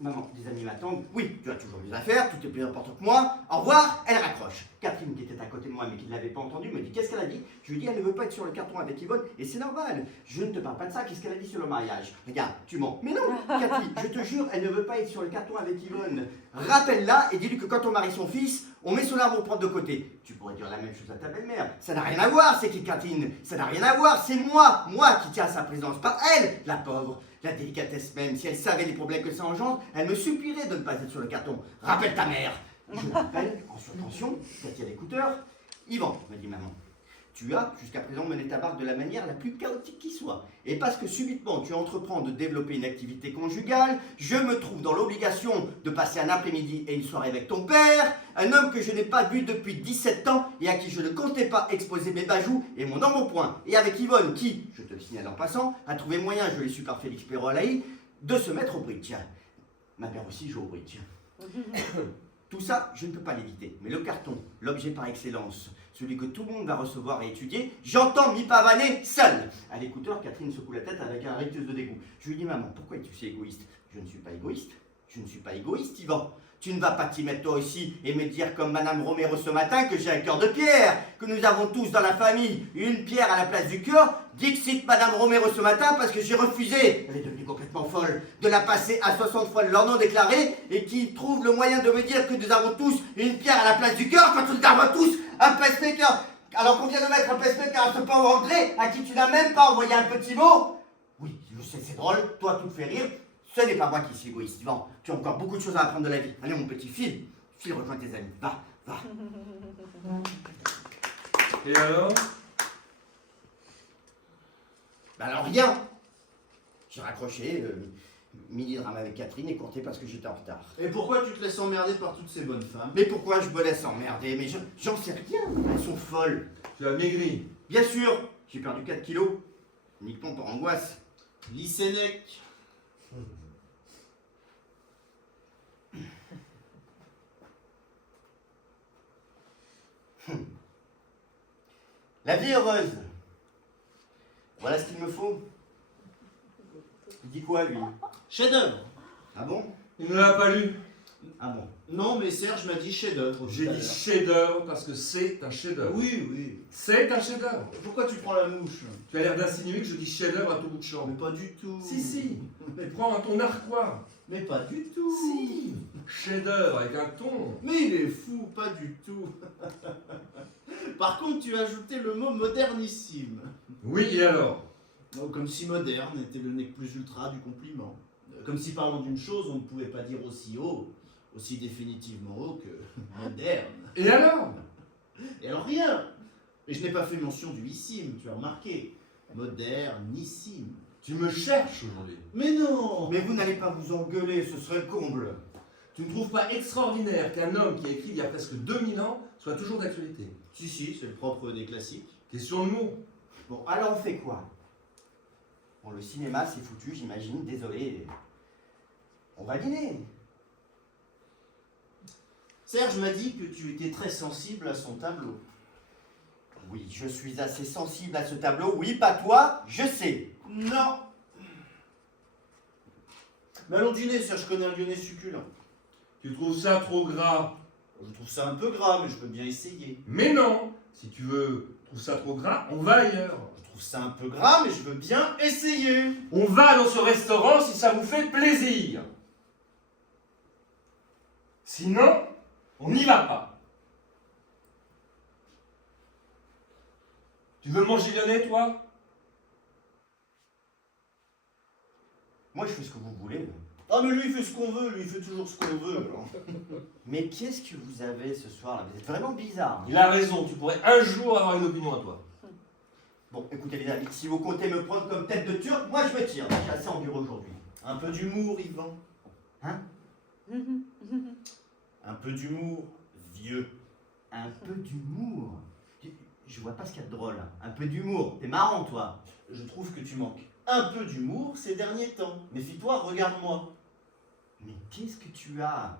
Maman, des amis m'attendent. Oui, tu as toujours des affaires, tout est plus important que moi. Au revoir, elle raccroche. Catherine, qui était à côté de moi mais qui ne l'avait pas entendu, me dit: qu'est-ce qu'elle a dit? Je lui dis: elle ne veut pas être sur le carton avec Yvonne, et c'est normal. Je ne te parle pas de ça, qu'est-ce qu'elle a dit sur le mariage? Regarde, tu mens. Mais non, Cathy, je te jure, elle ne veut pas être sur le carton avec Yvonne. Rappelle-la et dis-lui que quand on marie son fils, on met son arbre propre de côté. Tu pourrais dire la même chose à ta belle-mère. Ça n'a rien à voir, c'est qui Catherine? Ça n'a rien à voir, c'est moi qui tiens à sa présence, pas elle, la pauvre. La délicatesse même, si elle savait les problèmes que ça engendre, elle me supplierait de ne pas être sur le carton. Rappelle ta mère. Je rappelle, en surtension, Cathy à l'écouteur: Yvan, me dit maman, tu as jusqu'à présent mené ta barque de la manière la plus chaotique qui soit. Et parce que subitement tu entreprends de développer une activité conjugale, je me trouve dans l'obligation de passer un après-midi et une soirée avec ton père, un homme que je n'ai pas vu depuis 17 ans et à qui je ne comptais pas exposer mes bajoux et mon embonpoint. Et avec Yvonne qui, je te le signale en passant, a trouvé moyen, je l'ai su par Félix Perrolaï, de se mettre au bridge. Ma mère aussi joue au bridge. Tout ça, je ne peux pas l'éviter. Mais le carton, l'objet par excellence, celui que tout le monde va recevoir et étudier, j'entends m'y pavaner seul. À l'écouteur, Catherine secoue la tête avec un rictus de dégoût. Je lui dis: maman, pourquoi es-tu si égoïste? Je ne suis pas égoïste. Je ne suis pas égoïste, Yvan. Tu ne vas pas t'y mettre toi aussi et me dire comme Madame Romero ce matin que j'ai un cœur de pierre, que nous avons tous dans la famille une pierre à la place du cœur. Dixit Madame Romero ce matin parce que j'ai refusé, elle est devenue complètement folle, de la passer à 60 fois leur nom déclaré, et qui trouve le moyen de me dire que nous avons tous une pierre à la place du cœur quand nous avons tous un pacemaker. Alors qu'on vient de mettre un pacemaker à ce pauvre André à qui tu n'as même pas envoyé un petit mot. Oui, je sais, c'est drôle, toi, tout te fait rire. Ce n'est pas moi qui suis égoïste. Yvan, tu as encore beaucoup de choses à apprendre de la vie. Allez, mon petit, file. File, rejoins tes amis. Va, va. Et alors? Ben alors, rien. J'ai raccroché, mini-drame avec Catherine et courté parce que j'étais en retard. Et pourquoi tu te laisses emmerder par toutes ces bonnes femmes? Mais pourquoi je me laisse emmerder? Mais j'en sais rien. Elles sont folles. Tu as maigri. Bien sûr, j'ai perdu 4 kilos. Uniquement par angoisse. Lis Sénèque. La vie heureuse. Voilà ce qu'il me faut. Il dit quoi, lui? Chef-d'œuvre. Ah bon? Il ne l'a pas lu. Ah bon? Non, mais Serge m'a dit chef-d'œuvre. J'ai tout à dit l'heure. chef-d'œuvre parce que c'est un chef-d'œuvre. Oui, oui. C'est un chef-d'œuvre. Pourquoi tu prends la mouche? Tu as l'air d'insinuer que je dis chef-d'œuvre à tout bout de champ. Mais pas du tout. Si. Tu prends un ton narquois. Mais pas du tout. Si. Chef-d'œuvre avec un ton. Mais il est fou, pas du tout. Par contre, tu as ajouté le mot modernissime. Oui, et alors? Comme si moderne était le nec plus ultra du compliment. Comme si parlant d'une chose, on ne pouvait pas dire aussi haut, aussi définitivement haut que moderne. Et alors? Et alors rien. Et je n'ai pas fait mention du issime, tu as remarqué. Modernissime. Tu me cherches aujourd'hui. Mais non. Mais vous n'allez pas vous engueuler, ce serait le comble. Tu ne trouves pas extraordinaire qu'un homme qui a écrit il y a presque 2000 ans soit toujours d'actualité? Si, c'est le propre des classiques. Question de mots. Bon, alors on fait quoi? Bon, le cinéma, c'est foutu, j'imagine, désolé. On va dîner. Serge m'a dit que tu étais très sensible à son tableau. Oui, je suis assez sensible à ce tableau. Oui, pas toi, je sais. Non. Mais allons dîner, Serge, je connais un Lyonnais succulent. Tu trouves ça trop gras? Je trouve ça un peu gras, mais je peux bien essayer. Mais non. Si tu trouves ça trop gras, on va ailleurs. Je trouve ça un peu gras, mais je veux bien essayer. On va dans ce restaurant si ça vous fait plaisir. Sinon, on n'y va pas. Tu veux manger lyonnais, toi? Moi, je fais ce que vous voulez. Ah, mais lui, il fait ce qu'on veut, lui, il fait toujours ce qu'on veut. alors. Mais qu'est-ce que vous avez ce soir-là? Vous êtes vraiment bizarre. Il a raison, tu pourrais un jour avoir une opinion à toi. Bon, écoutez les amis, si vous comptez me prendre comme tête de turc, moi je me tire. J'ai assez en bureau aujourd'hui. Un peu d'humour, Yvan. Hein? Un peu d'humour, vieux. Un peu d'humour. Je vois pas ce qu'il y a de drôle. Un peu d'humour. T'es marrant, toi. Je trouve que tu manques un peu d'humour ces derniers temps. Méfie-toi, regarde-moi. Mais qu'est-ce que tu as?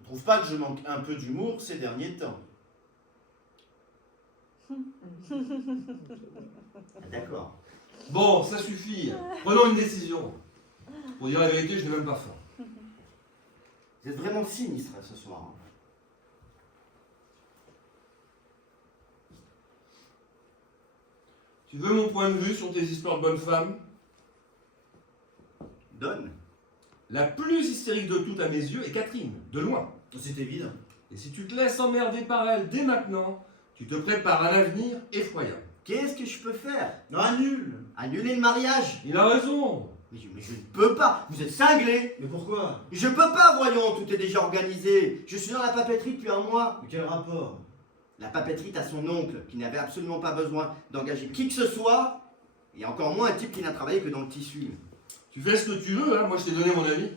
Je trouve pas que je manque un peu d'humour ces derniers temps. Ah, d'accord. Bon, ça suffit. Prenons une décision. Pour dire la vérité, je n'ai même pas faim. Vous êtes vraiment sinistre ce soir. Hein. Tu veux mon point de vue sur tes histoires de bonnes femmes? Donne. La plus hystérique de toutes à mes yeux est Catherine, de loin. C'est évident. Et si tu te laisses emmerder par elle dès maintenant, tu te prépares un avenir effroyable. Qu'est-ce que je peux faire? Non, annule. Annuler le mariage? Il a raison. Mais je ne peux pas. Vous êtes cinglé. Mais pourquoi? Je peux pas, voyons. Tout est déjà organisé. Je suis dans la papeterie depuis un mois. Mais quel rapport? La papeterie a son oncle qui n'avait absolument pas besoin d'engager qui que ce soit, et encore moins un type qui n'a travaillé que dans le tissu. Tu fais ce que tu veux, hein. Moi je t'ai donné mon avis.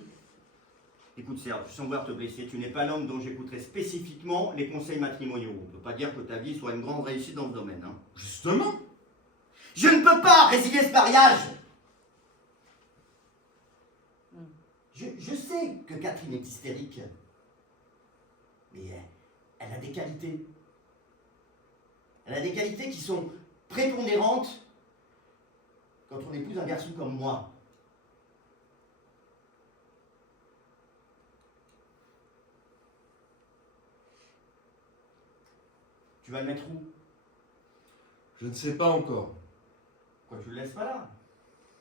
Écoute Serge, sans vouloir te blesser, tu n'es pas l'homme dont j'écouterai spécifiquement les conseils matrimoniaux. On ne peut pas dire que ta vie soit une grande réussite dans ce domaine. Hein. Justement. Je ne peux pas résilier ce mariage. Je sais que Catherine est hystérique, mais elle a des qualités. Elle a des qualités qui sont prépondérantes quand on épouse un garçon comme moi. Tu vas le mettre où? Je ne sais pas encore. Pourquoi tu le laisses pas là?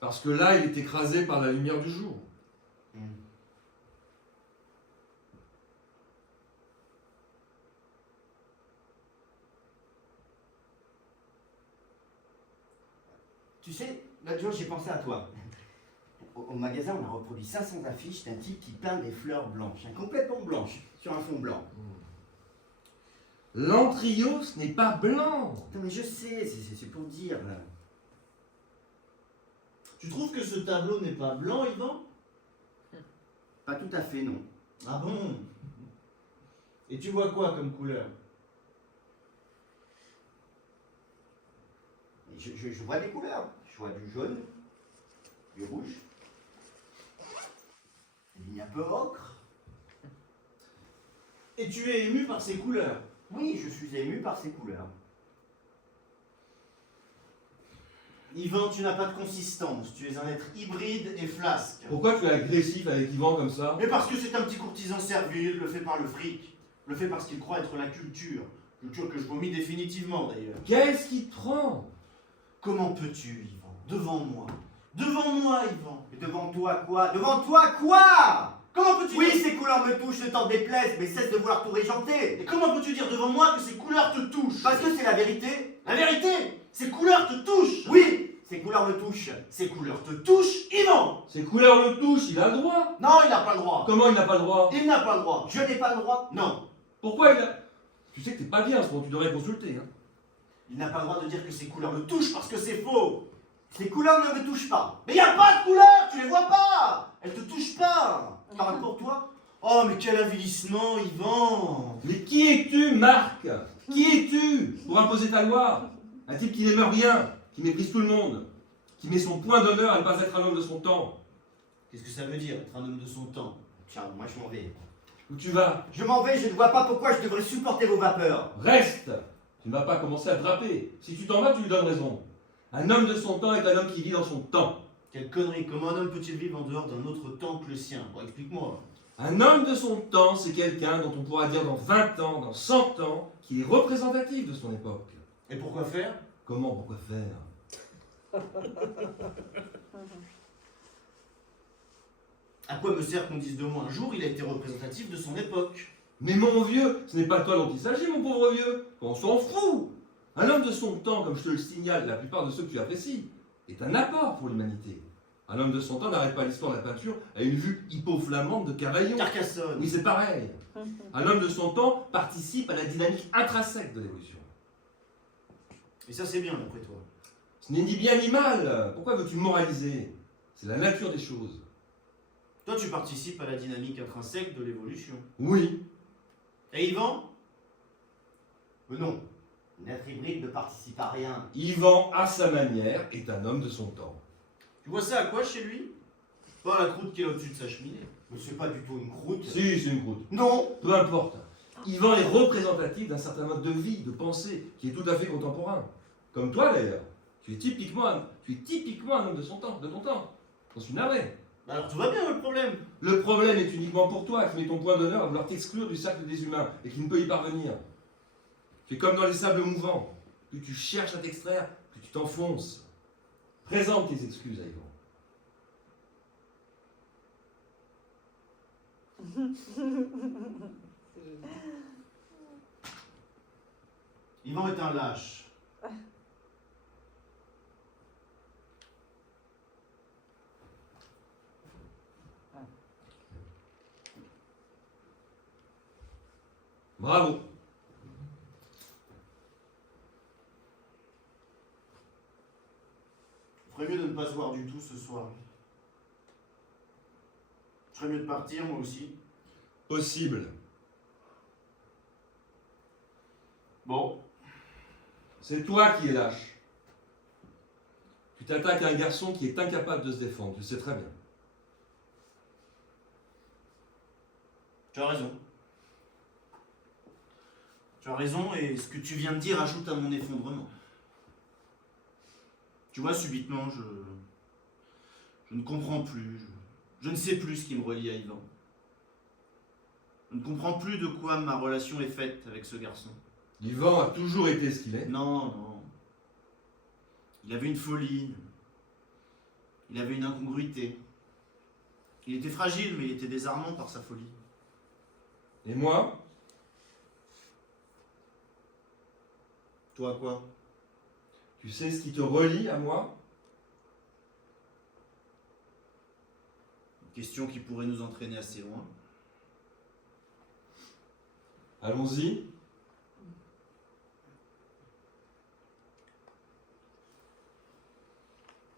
Parce que là, il est écrasé par la lumière du jour. Tu sais, l'autre jour, j'ai pensé à toi. Au magasin, on a reproduit 500 affiches d'un type qui peint des fleurs blanches, complètement blanches, sur un fond blanc. L'antrio, ce n'est pas blanc. Non mais je sais, c'est pour dire, là. Tu trouves que ce tableau n'est pas blanc, Yvan? Pas tout à fait, non. Ah bon? Et tu vois quoi comme couleur? Je vois des couleurs. Je vois du jaune, du rouge, des lignes un peu ocre. Et tu es ému par ces couleurs? Oui, je suis ému par ces couleurs. Yvan, tu n'as pas de consistance, tu es un être hybride et flasque. Pourquoi tu es agressif avec Yvan comme ça? Mais parce que c'est un petit courtisan servile, le fait par le fric, le fait parce qu'il croit être la culture. Culture que je vomis définitivement d'ailleurs. Qu'est-ce qui te prend? Comment peux-tu, Yvan? Devant moi. Devant moi, Yvan. Mais devant toi quoi? Devant toi quoi? Comment peux-tu Oui, dire... ces couleurs me touchent, ne t'en déplaise, mais cesse de vouloir tout régenter. Et comment peux-tu dire devant moi que ces couleurs te touchent? Parce que c'est la vérité. La vérité, ces couleurs te touchent. Oui, ces couleurs me touchent. Ces couleurs te touchent, Yvan. Ces couleurs le touchent, il a le droit. Non, il n'a pas le droit. Comment il n'a pas le droit? Il n'a pas le droit. Je n'ai pas le droit. Non. Pourquoi il a... Tu sais que t'es pas bien en ce moment, tu devrais consulter. Hein. Il n'a pas le droit de dire que ces couleurs me touchent parce que c'est faux. Ces couleurs ne me touchent pas. Mais il n'y a pas de couleurs, tu les vois pas. Elles te touchent pas. Parle pour toi. Oh, mais quel avilissement, Yvan. Mais qui es-tu, Marc? Qui es-tu pour imposer ta loi? Un type qui n'aime rien, qui méprise tout le monde, qui met son point d'honneur à ne pas être un homme de son temps. Qu'est-ce que ça veut dire, être un homme de son temps? Tiens, moi je m'en vais. Où tu vas? Je m'en vais, je ne vois pas pourquoi je devrais supporter vos vapeurs. Reste! Tu ne vas pas commencer à te draper. Si tu t'en vas, tu lui donnes raison. Un homme de son temps est un homme qui vit dans son temps. Quelle connerie, comment un homme peut-il vivre en dehors d'un autre temps que le sien? Bon, explique-moi. Un homme de son temps, c'est quelqu'un dont on pourra dire dans 20 ans, dans 100 ans, qu'il est représentatif de son époque. Et pourquoi faire? Comment, pourquoi faire? À quoi me sert qu'on dise de moi un jour il a été représentatif de son époque? Mais mon vieux, ce n'est pas toi dont il s'agit, mon pauvre vieux. On s'en fout. Un homme de son temps, comme je te le signale, la plupart de ceux que tu apprécies, est un apport pour l'humanité. Un homme de son temps n'arrête pas l'histoire de la peinture à une vue hypo-flamande de Cavaillon. Carcassonne. Oui, c'est pareil. Un homme de son temps participe à la dynamique intrinsèque de l'évolution. Et ça c'est bien d'après toi. Ce n'est ni bien ni mal. Pourquoi veux-tu moraliser? C'est la nature des choses. Toi tu participes à la dynamique intrinsèque de l'évolution. Oui. Et Yvan? Non, un être hybride ne participe à rien. Yvan, à sa manière, est un homme de son temps. Tu vois ça à quoi chez lui? Pas la croûte qui est au-dessus de sa cheminée. Mais c'est pas du tout une croûte. Si, c'est une croûte. Non. Peu importe. Yvan est représentatif d'un certain mode de vie, de pensée, qui est tout à fait contemporain. Comme toi d'ailleurs. Tu es typiquement un homme de son temps, de ton temps. J'en suis navré. Bah alors tout va bien, le problème. Le problème est uniquement pour toi, qui mets ton point d'honneur à vouloir t'exclure du cercle des humains et qui ne peut y parvenir. Tu es comme dans les sables mouvants. Plus tu cherches à t'extraire, plus tu t'enfonces. Présente tes excuses à Yvan. Yvan est un lâche. Bravo. Ferait mieux de ne pas se voir du tout ce soir. Je ferais mieux de partir, moi aussi. Possible. Bon. C'est toi qui es lâche. Tu t'attaques à un garçon qui est incapable de se défendre, tu le sais très bien. Tu as raison. Tu as raison, et ce que tu viens de dire ajoute à mon effondrement. Tu vois, subitement, je ne comprends plus. Je ne sais plus ce qui me relie à Yvan. Je ne comprends plus de quoi ma relation est faite avec ce garçon. Yvan a toujours été ce qu'il est. Non, non. Il avait une folie. Il avait une incongruité. Il était fragile, mais il était désarmant par sa folie. Et moi, Toi, quoi? tu sais ce qui te relie à moi? Question qui pourrait nous entraîner assez loin. Allons-y.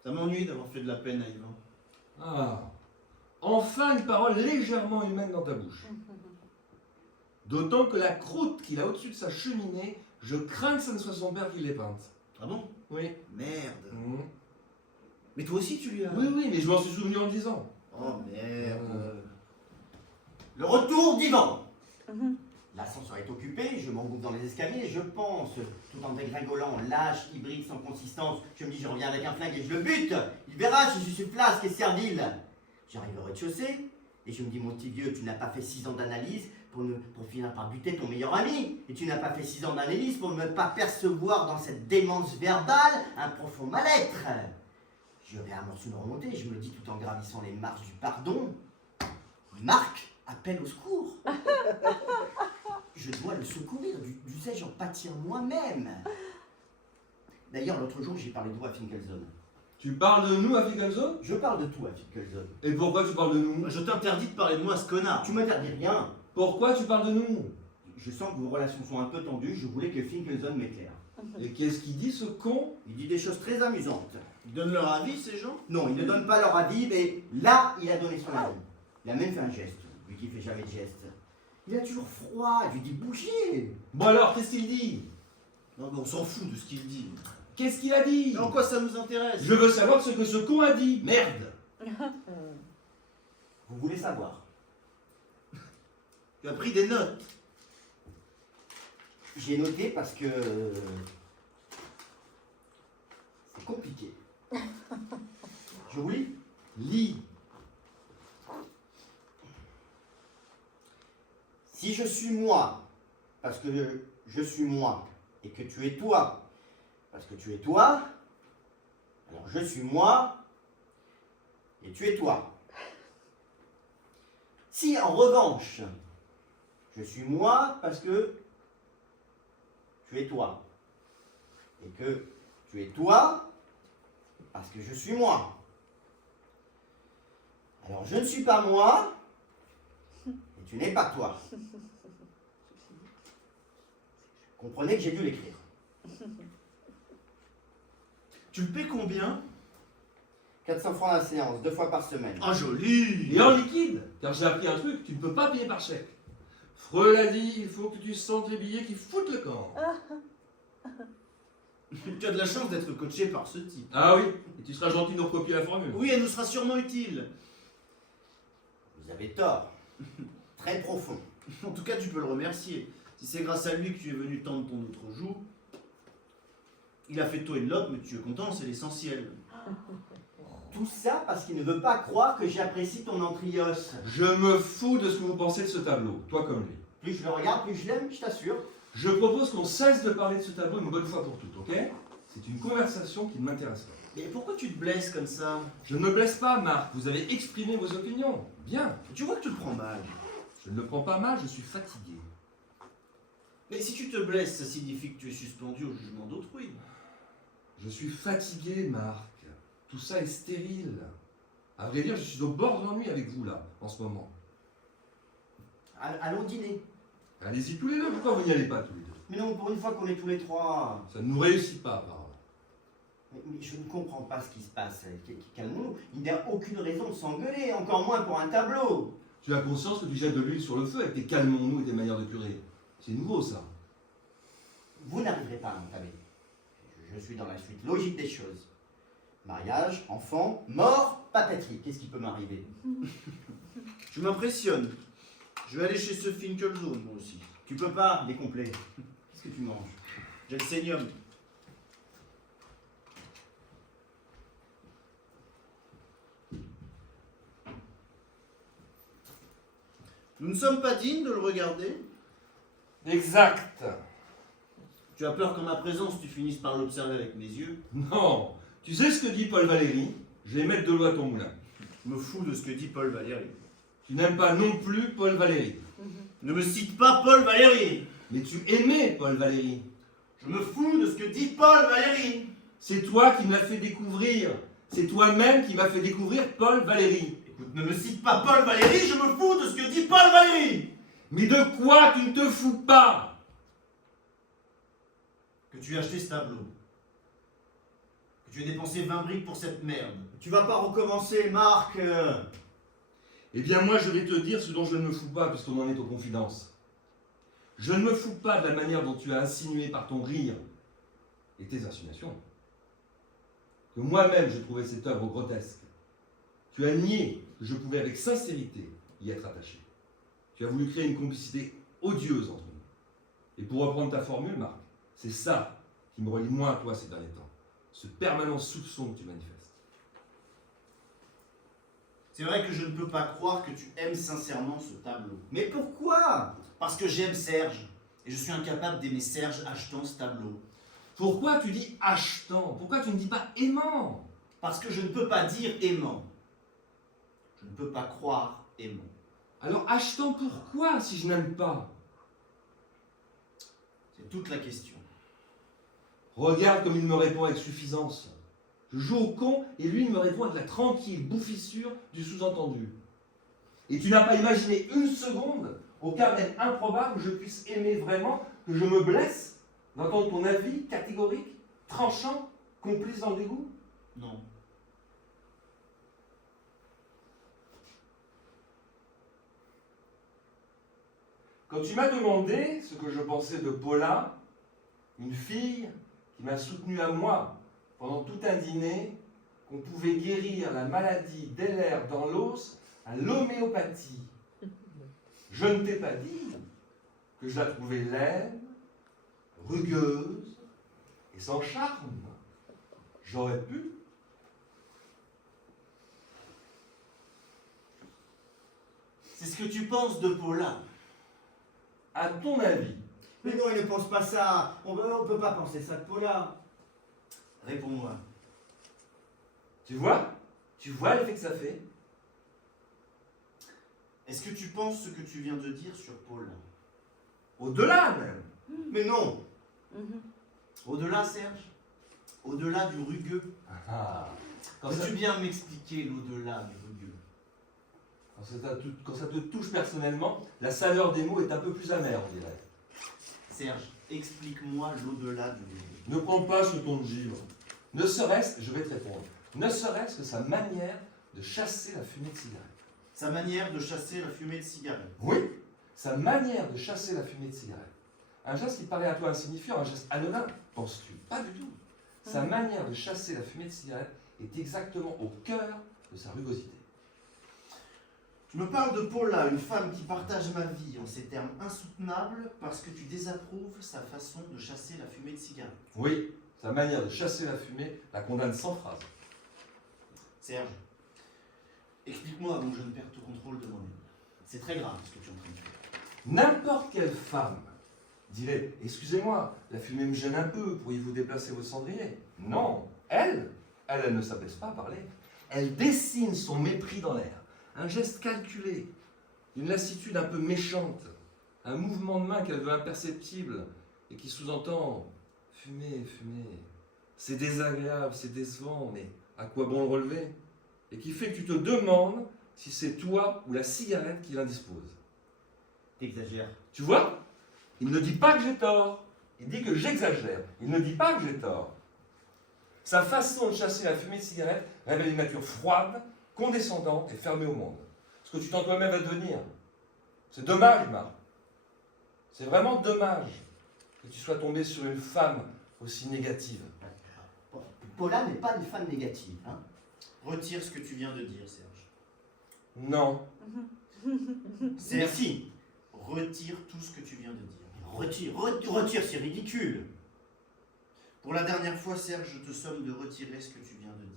Ça m'ennuie d'avoir fait de la peine à Yvan. Ah, enfin une parole légèrement humaine dans ta bouche. D'autant que la croûte qu'il a au-dessus de sa cheminée, je crains que ce ne soit son père qui l'ait peinte. Ah bon? Oui. Merde. Mmh. Mais toi aussi tu lui as... Oui, oui, mais je m'en suis souvenu en le disant. Oh merde. Le retour d'Ivan. L'ascenseur est occupé, je m'engouffre dans les escaliers, je pense, tout en dégringolant, lâche, hybride, sans consistance. Je me dis, je reviens avec un flingue et je le bute. Il verra si je suis flasque et servile. J'arrive au rez-de-chaussée et je me dis, mon petit vieux, tu n'as pas fait 6 ans d'analyse pour finir par buter ton meilleur ami. Et tu n'as pas fait 6 ans d'analyse pour ne pas percevoir dans cette démence verbale un profond mal-être. Je réamorce une remontée, je me dis tout en gravissant les marches du pardon, Marc appelle au secours. Je dois le secourir, dussé-je en pâtir moi-même. D'ailleurs, l'autre jour, j'ai parlé de vous à Finkelzone. Tu parles de nous à Finkelzone? Je parle de tout à Finkelzone. Et pourquoi tu parles de nous? Je t'interdis de parler de moi à ce connard. Tu m'interdis rien. Pourquoi tu parles de nous? Je sens que vos relations sont un peu tendues, je voulais que Finkelzone m'éclaire. Et qu'est-ce qu'il dit ce con? Il dit des choses très amusantes. Ils donnent leur avis ces gens? Non, ils ne donnent pas leur avis, mais là, il a donné son avis. Il a même fait un geste, lui qui fait jamais de geste. Il a toujours froid, je lui dis bouger. Bon alors, qu'est-ce qu'il dit? Non mais on s'en fout de ce qu'il dit. Qu'est-ce qu'il a dit? Mais en quoi ça nous intéresse? Je veux savoir ce que ce con a dit. Merde! Vous voulez savoir? Tu as pris des notes. J'ai noté parce que c'est compliqué. Je vous lis? Lis. Si je suis moi, parce que je suis moi, et que tu es toi, parce que tu es toi, alors je suis moi, et tu es toi. Si en revanche, je suis moi parce que tu es toi, et que tu es toi parce que je suis moi, alors je ne suis pas moi, et tu n'es pas toi. Comprenez que j'ai dû l'écrire. Tu le paies combien? 400 francs la séance, 2 fois par semaine. Ah joli. Et en liquide, car j'ai appris un truc, tu ne peux pas payer par chèque. Freud a dit, il faut que tu sentes les billets qui foutent le camp. Tu as de la chance d'être coaché par ce type. Ah oui, et tu seras gentil de nous recopier la formule. Oui, elle nous sera sûrement utile. Vous avez tort. Très profond. En tout cas, tu peux le remercier. Si c'est grâce à lui que tu es venu tendre ton autre joue, il a fait de toi une loque, mais tu es content, c'est l'essentiel. Tout ça parce qu'il ne veut pas croire que j'apprécie ton entrios. Je me fous de ce que vous pensez de ce tableau, toi comme lui. Plus je le regarde, plus je l'aime, je t'assure. Je propose qu'on cesse de parler de ce tableau une bonne fois pour toutes, ok? C'est une conversation qui ne m'intéresse pas. Mais pourquoi tu te blesses comme ça? Je ne me blesse pas, Marc, vous avez exprimé vos opinions. Bien. Tu vois que tu le prends mal. Je ne le prends pas mal, je suis fatigué. Mais si tu te blesses, ça signifie que tu es suspendu au jugement d'autrui. Je suis fatigué, Marc. Tout ça est stérile. À vrai dire, je suis au bord de l'ennui avec vous, là, en ce moment. Allons dîner. Allez-y tous les deux, pourquoi vous n'y allez pas tous les deux? Mais non, pour une fois qu'on est tous les trois. Ça ne nous réussit pas, apparemment. Mais je ne comprends pas ce qui se passe. Calmons-nous. Il n'y a aucune raison de s'engueuler, encore moins pour un tableau. Tu as conscience que tu jettes de l'huile sur le feu avec tes calmons-nous et tes manières de curer. C'est nouveau, ça. Vous n'arriverez pas à m'entamer. Je suis dans la suite logique des choses. Mariage, enfant, mort, patatrie. Qu'est-ce qui peut m'arriver? Tu m'impressionnes. Je vais aller chez ce Finkelzone, moi aussi. Tu peux pas, il est complet. Qu'est-ce que tu manges? J'ai le sénium. Nous ne sommes pas dignes de le regarder. Exact. Tu as peur qu'en ma présence, tu finisses par l'observer avec mes yeux. Non. Tu sais ce que dit Paul Valéry? Je vais mettre de l'eau à ton moulin. Je me fous de ce que dit Paul Valéry. Tu n'aimes pas non plus Paul Valéry. Ne me cite pas Paul Valéry. Mais tu aimais Paul Valéry. Je me fous de ce que dit Paul Valéry. C'est toi qui me l'as fait découvrir. C'est toi-même qui m'as fait découvrir Paul Valéry. Écoute, ne me cite pas Paul Valéry, je me fous de ce que dit Paul Valéry. Mais de quoi tu ne te fous pas? Que tu as acheté ce tableau. Que tu aies dépensé 20 briques pour cette merde. Tu vas pas recommencer, Marc. Eh bien moi je vais te dire ce dont je ne me fous pas puisqu'on en est aux confidences. Je ne me fous pas de la manière dont tu as insinué par ton rire et tes insinuations que moi-même je trouvais cette œuvre grotesque. Tu as nié que je pouvais avec sincérité y être attaché. Tu as voulu créer une complicité odieuse entre nous. Et pour reprendre ta formule, Marc, c'est ça qui me relie moins à toi ces derniers temps. Ce permanent soupçon que tu manifestes. C'est vrai que je ne peux pas croire que tu aimes sincèrement ce tableau. Mais pourquoi? Parce que j'aime Serge. Et je suis incapable d'aimer Serge achetant ce tableau. Pourquoi tu dis achetant? Pourquoi tu ne dis pas aimant? Parce que je ne peux pas dire aimant. Je ne peux pas croire aimant. Alors achetant pourquoi si je n'aime pas? C'est toute la question. Regarde comme il me répond avec suffisance. Je joue au con et lui il me répond avec la tranquille bouffissure du sous-entendu. Et tu n'as pas imaginé une seconde, au cas même improbable, que je puisse aimer vraiment, que je me blesse d'entendre ton avis catégorique, tranchant, complice dans le dégoût? Non. Quand tu m'as demandé ce que je pensais de Paula, une fille qui m'a soutenu à moi pendant tout un dîner, qu'on pouvait guérir la maladie d'Ehlers dans l'os à l'homéopathie, je ne t'ai pas dit que je la trouvais laide, rugueuse et sans charme. J'aurais pu. C'est ce que tu penses de Paula. À ton avis, Mais non, il ne pense pas ça. On peut pas penser ça de Paula. Réponds-moi. tu vois l'effet que ça fait? Est-ce que tu penses ce que tu viens de dire sur Paula? Au-delà même. Mais non. Au-delà, Serge? Au-delà du rugueux? Quand ça, Peux-tu bien m'expliquer l'au-delà du rugueux? quand ça te touche personnellement, la saveur des mots est un peu plus amère, on dirait. Serge, explique-moi l'au-delà du rugueux. Ne prends pas ce ton de givre. Ne serait-ce, je vais te répondre, ne serait-ce que sa manière de chasser la fumée de cigarette. Sa manière de chasser la fumée de cigarette. Oui, sa manière de chasser la fumée de cigarette. Un geste qui paraît à toi insignifiant, un geste anodin, penses-tu? Pas du tout. Sa manière de chasser la fumée de cigarette est exactement au cœur de sa rugosité. Tu me parles de Paula, une femme qui partage ma vie en ces termes insoutenables parce que tu désapprouves sa façon de chasser la fumée de cigarette. Oui, sa manière de chasser la fumée la condamne sans phrase. Serge, explique-moi avant que je ne perde tout contrôle de moi-même. C'est très grave ce que tu es en train de faire. N'importe quelle femme dirait « Excusez-moi, la fumée me gêne un peu, pourriez-vous déplacer votre cendrier ?» Non, elle ne s'abaisse pas à parler. Elle dessine son mépris dans l'air. Un geste calculé, une lassitude un peu méchante, un mouvement de main qu'elle veut imperceptible et qui sous-entend « Fumer, fumer, c'est désagréable, c'est décevant, mais à quoi bon le relever ?» et qui fait que tu te demandes si c'est toi ou la cigarette qui l'indispose. T'exagères. Tu vois? Il ne dit pas que j'ai tort. Il dit que j'exagère. Il ne dit pas que j'ai tort. Sa façon de chasser la fumée de cigarette révèle une nature froide, condescendante et fermée au monde. Ce que tu tends toi-même à devenir. C'est dommage, Marc. C'est vraiment dommage que tu sois tombé sur une femme aussi négative. Paula n'est pas une femme négative. Hein. Retire ce que tu viens de dire, Serge. Non. Serge, Merci. retire tout ce que tu viens de dire. Retire, c'est ridicule. Pour la dernière fois, Serge, je te somme de retirer ce que tu viens de dire.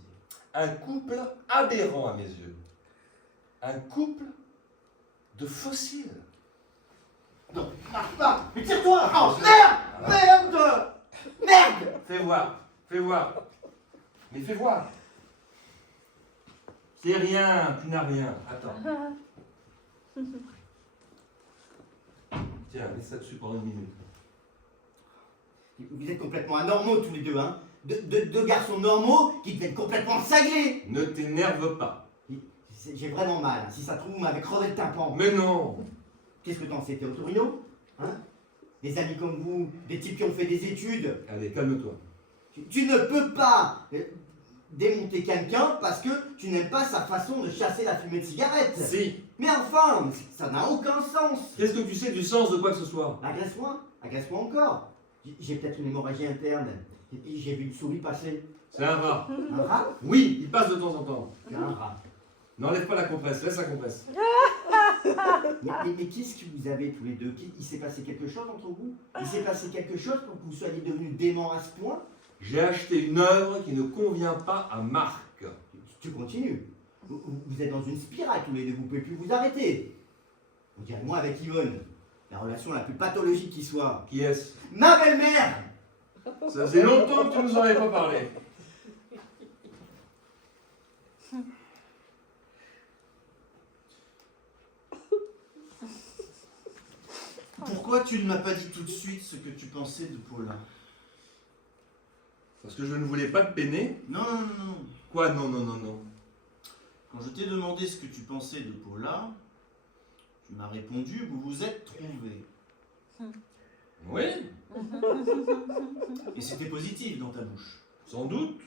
Un couple aberrant à mes yeux. Un couple de fossiles. Non, marche pas. Mais tire-toi. Oh, merde. Merde. Merde. Fais voir. Mais fais voir. C'est rien, tu n'as rien. Attends. Tiens, laisse ça dessus pendant une minute. Vous êtes complètement anormaux tous les deux, hein. Deux garçons normaux qui deviennent complètement cinglés. Ne t'énerve pas. J'ai vraiment mal. Si ça se trouve, vous m'avez crevé le tympan. Mais non. Qu'est-ce que t'en sais, t'es au Torino? Hein? Des amis comme vous, des types qui ont fait des études. Allez, calme-toi. Tu ne peux pas démonter quelqu'un parce que tu n'aimes pas sa façon de chasser la fumée de cigarette. Si. Mais enfin, ça n'a aucun sens. Qu'est-ce que tu sais du sens de quoi que ce soit? Agresse-moi encore. J'ai peut-être une hémorragie interne. Et puis j'ai vu une souris passer. C'est un rat. Un rat? Oui, il passe de temps en temps. C'est un rat. N'enlève pas la compresse, laisse la compresse. Mais qu'est-ce que vous avez tous les deux? Il s'est passé quelque chose entre vous? Il s'est passé quelque chose pour que vous soyez devenus déments à ce point? J'ai acheté une œuvre qui ne convient pas à Marc. Tu continues. Vous êtes dans une spirale tous les deux, vous ne pouvez plus vous arrêter. On dirait moi avec Yvonne, la relation la plus pathologique qui soit. Qui est-ce? Ma belle-mère! Ça faisait longtemps que tu nous en avais pas parlé. Pourquoi tu ne m'as pas dit tout de suite ce que tu pensais de Paula? Parce que je ne voulais pas te peiner. Non, non, non, non. Quoi? Non, non, non, non. Quand je t'ai demandé ce que tu pensais de Paula, tu m'as répondu que vous vous êtes trouvés. Oui, Et c'était positif dans ta bouche. sans doute.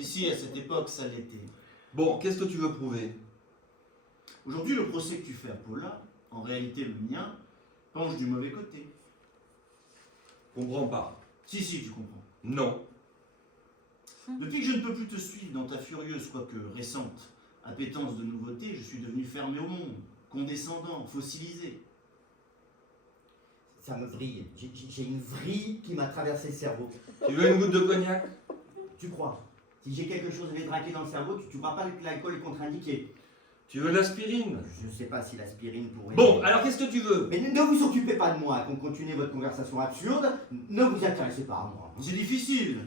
Si, à cette époque, ça l'était. Bon, qu'est-ce que tu veux prouver? Aujourd'hui, le procès que tu fais à Paula, en réalité le mien, penche du mauvais côté. Comprends pas. Si, tu comprends. Non. Depuis que je ne peux plus te suivre dans ta furieuse, quoique récente, appétence de nouveauté, je suis devenu fermé au monde, condescendant, fossilisé. Ça me vrille. J'ai une vrille qui m'a traversé le cerveau. Tu veux une goutte de cognac? Tu crois? Si j'ai quelque chose de détraqué dans le cerveau, tu ne crois pas que l'alcool est contre-indiqué? Tu veux de l'aspirine? Je ne sais pas si l'aspirine pourrait... Bon, alors qu'est-ce que tu veux? Mais ne vous occupez pas de moi, qu'on continue votre conversation absurde. Ne vous intéressez pas à moi. C'est difficile.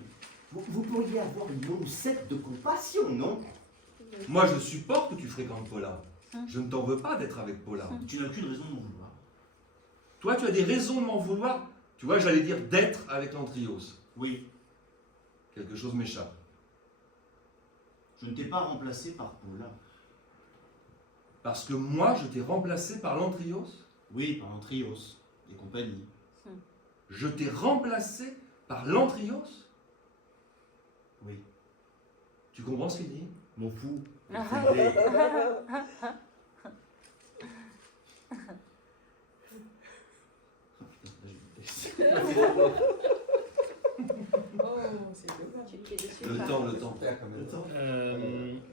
Vous pourriez avoir une oncette de compassion, non? Moi, je supporte que tu fréquentes Paula. Je ne t'en veux pas d'être avec Paula. Tu n'as aucune raison de m'en vouloir. Toi, tu as des raisons de m'en vouloir. Tu vois, j'allais dire d'être avec l'Antrios. Oui, Quelque chose m'échappe. je ne t'ai pas remplacé par Paula. Parce que moi, je t'ai remplacé par l'Antrios? Oui, par un trios et compagnie. Je t'ai remplacé par l'Antrios? Oui. Tu comprends ce qu'il dit? Mon fou. Le temps.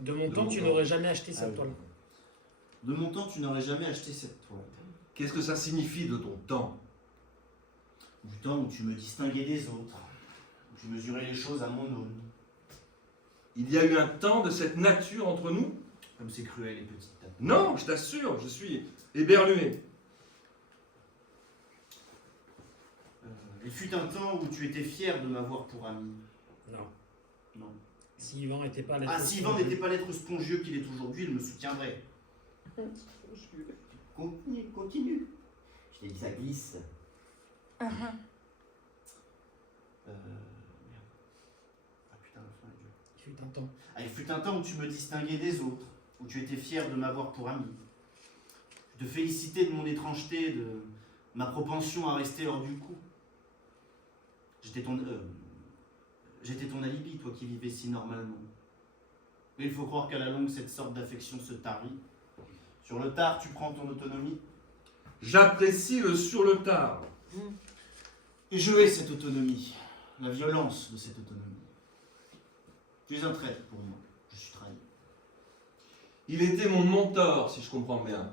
De mon temps, tu n'aurais jamais acheté cette toile. De mon temps, tu n'aurais jamais acheté cette toile. Qu'est-ce que ça signifie de ton temps? Du temps où tu me distinguais des autres, où tu mesurais les choses à mon aune. Il y a eu un temps de cette nature entre nous? Comme c'est cruel et petit. Non, je t'assure, je suis éberlué. Il fut un temps où tu étais fier de m'avoir pour ami. Non. Non. Si Yvan n'était pas là. Ah, si Yvan n'était pas l'être spongieux qu'il est aujourd'hui, il me soutiendrait. Continue. Je t'ai dit ça glisse. Merde. Ah putain, la fin est dure. Il fut un temps. Ah, il fut un temps où tu me distinguais des autres, où tu étais fier de m'avoir pour ami. Je te félicitais de mon étrangeté, de ma propension à rester hors du coup. J'étais ton alibi, toi qui vivais si normalement. Mais il faut croire qu'à la longue, cette sorte d'affection se tarit. Sur le tard, tu prends ton autonomie. J'apprécie le sur le tard. Et je hais cette autonomie, la violence de cette autonomie. Tu es un traître pour moi, je suis trahi. Il était mon mentor, si je comprends bien.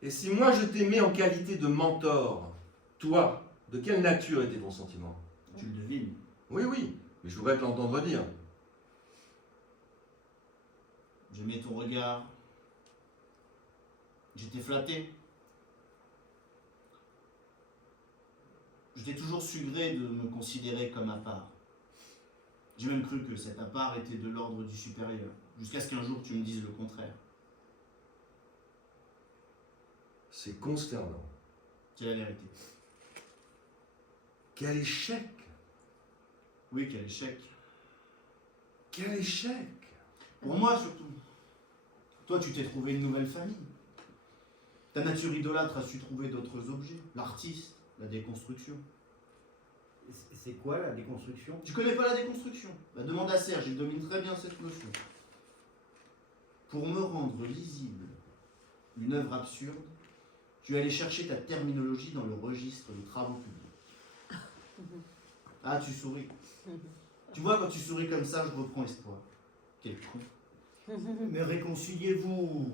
Et si moi je t'aimais en qualité de mentor, toi, de quelle nature était ton sentiment? Tu le devines. Oui, oui, mais je voudrais te l'entendre dire. J'aimais ton regard. J'étais flatté. Je t'ai toujours su gré de me considérer comme à part. J'ai même cru que cet à part était de l'ordre du supérieur, jusqu'à ce qu'un jour tu me dises le contraire. C'est consternant. C'est la vérité. Quel échec! Oui, quel échec. Quel échec! Pour moi surtout. Toi, tu t'es trouvé une nouvelle famille. Ta nature idolâtre a su trouver d'autres objets. L'artiste, la déconstruction. C'est quoi la déconstruction? Tu connais pas la déconstruction? Bah, demande à Serge, il domine très bien cette notion. Pour me rendre lisible une œuvre absurde, tu es allé chercher ta terminologie dans le registre des travaux publics. Ah, tu souris. Tu vois, quand tu souris comme ça, je reprends espoir. Quel con. Mais réconciliez-vous.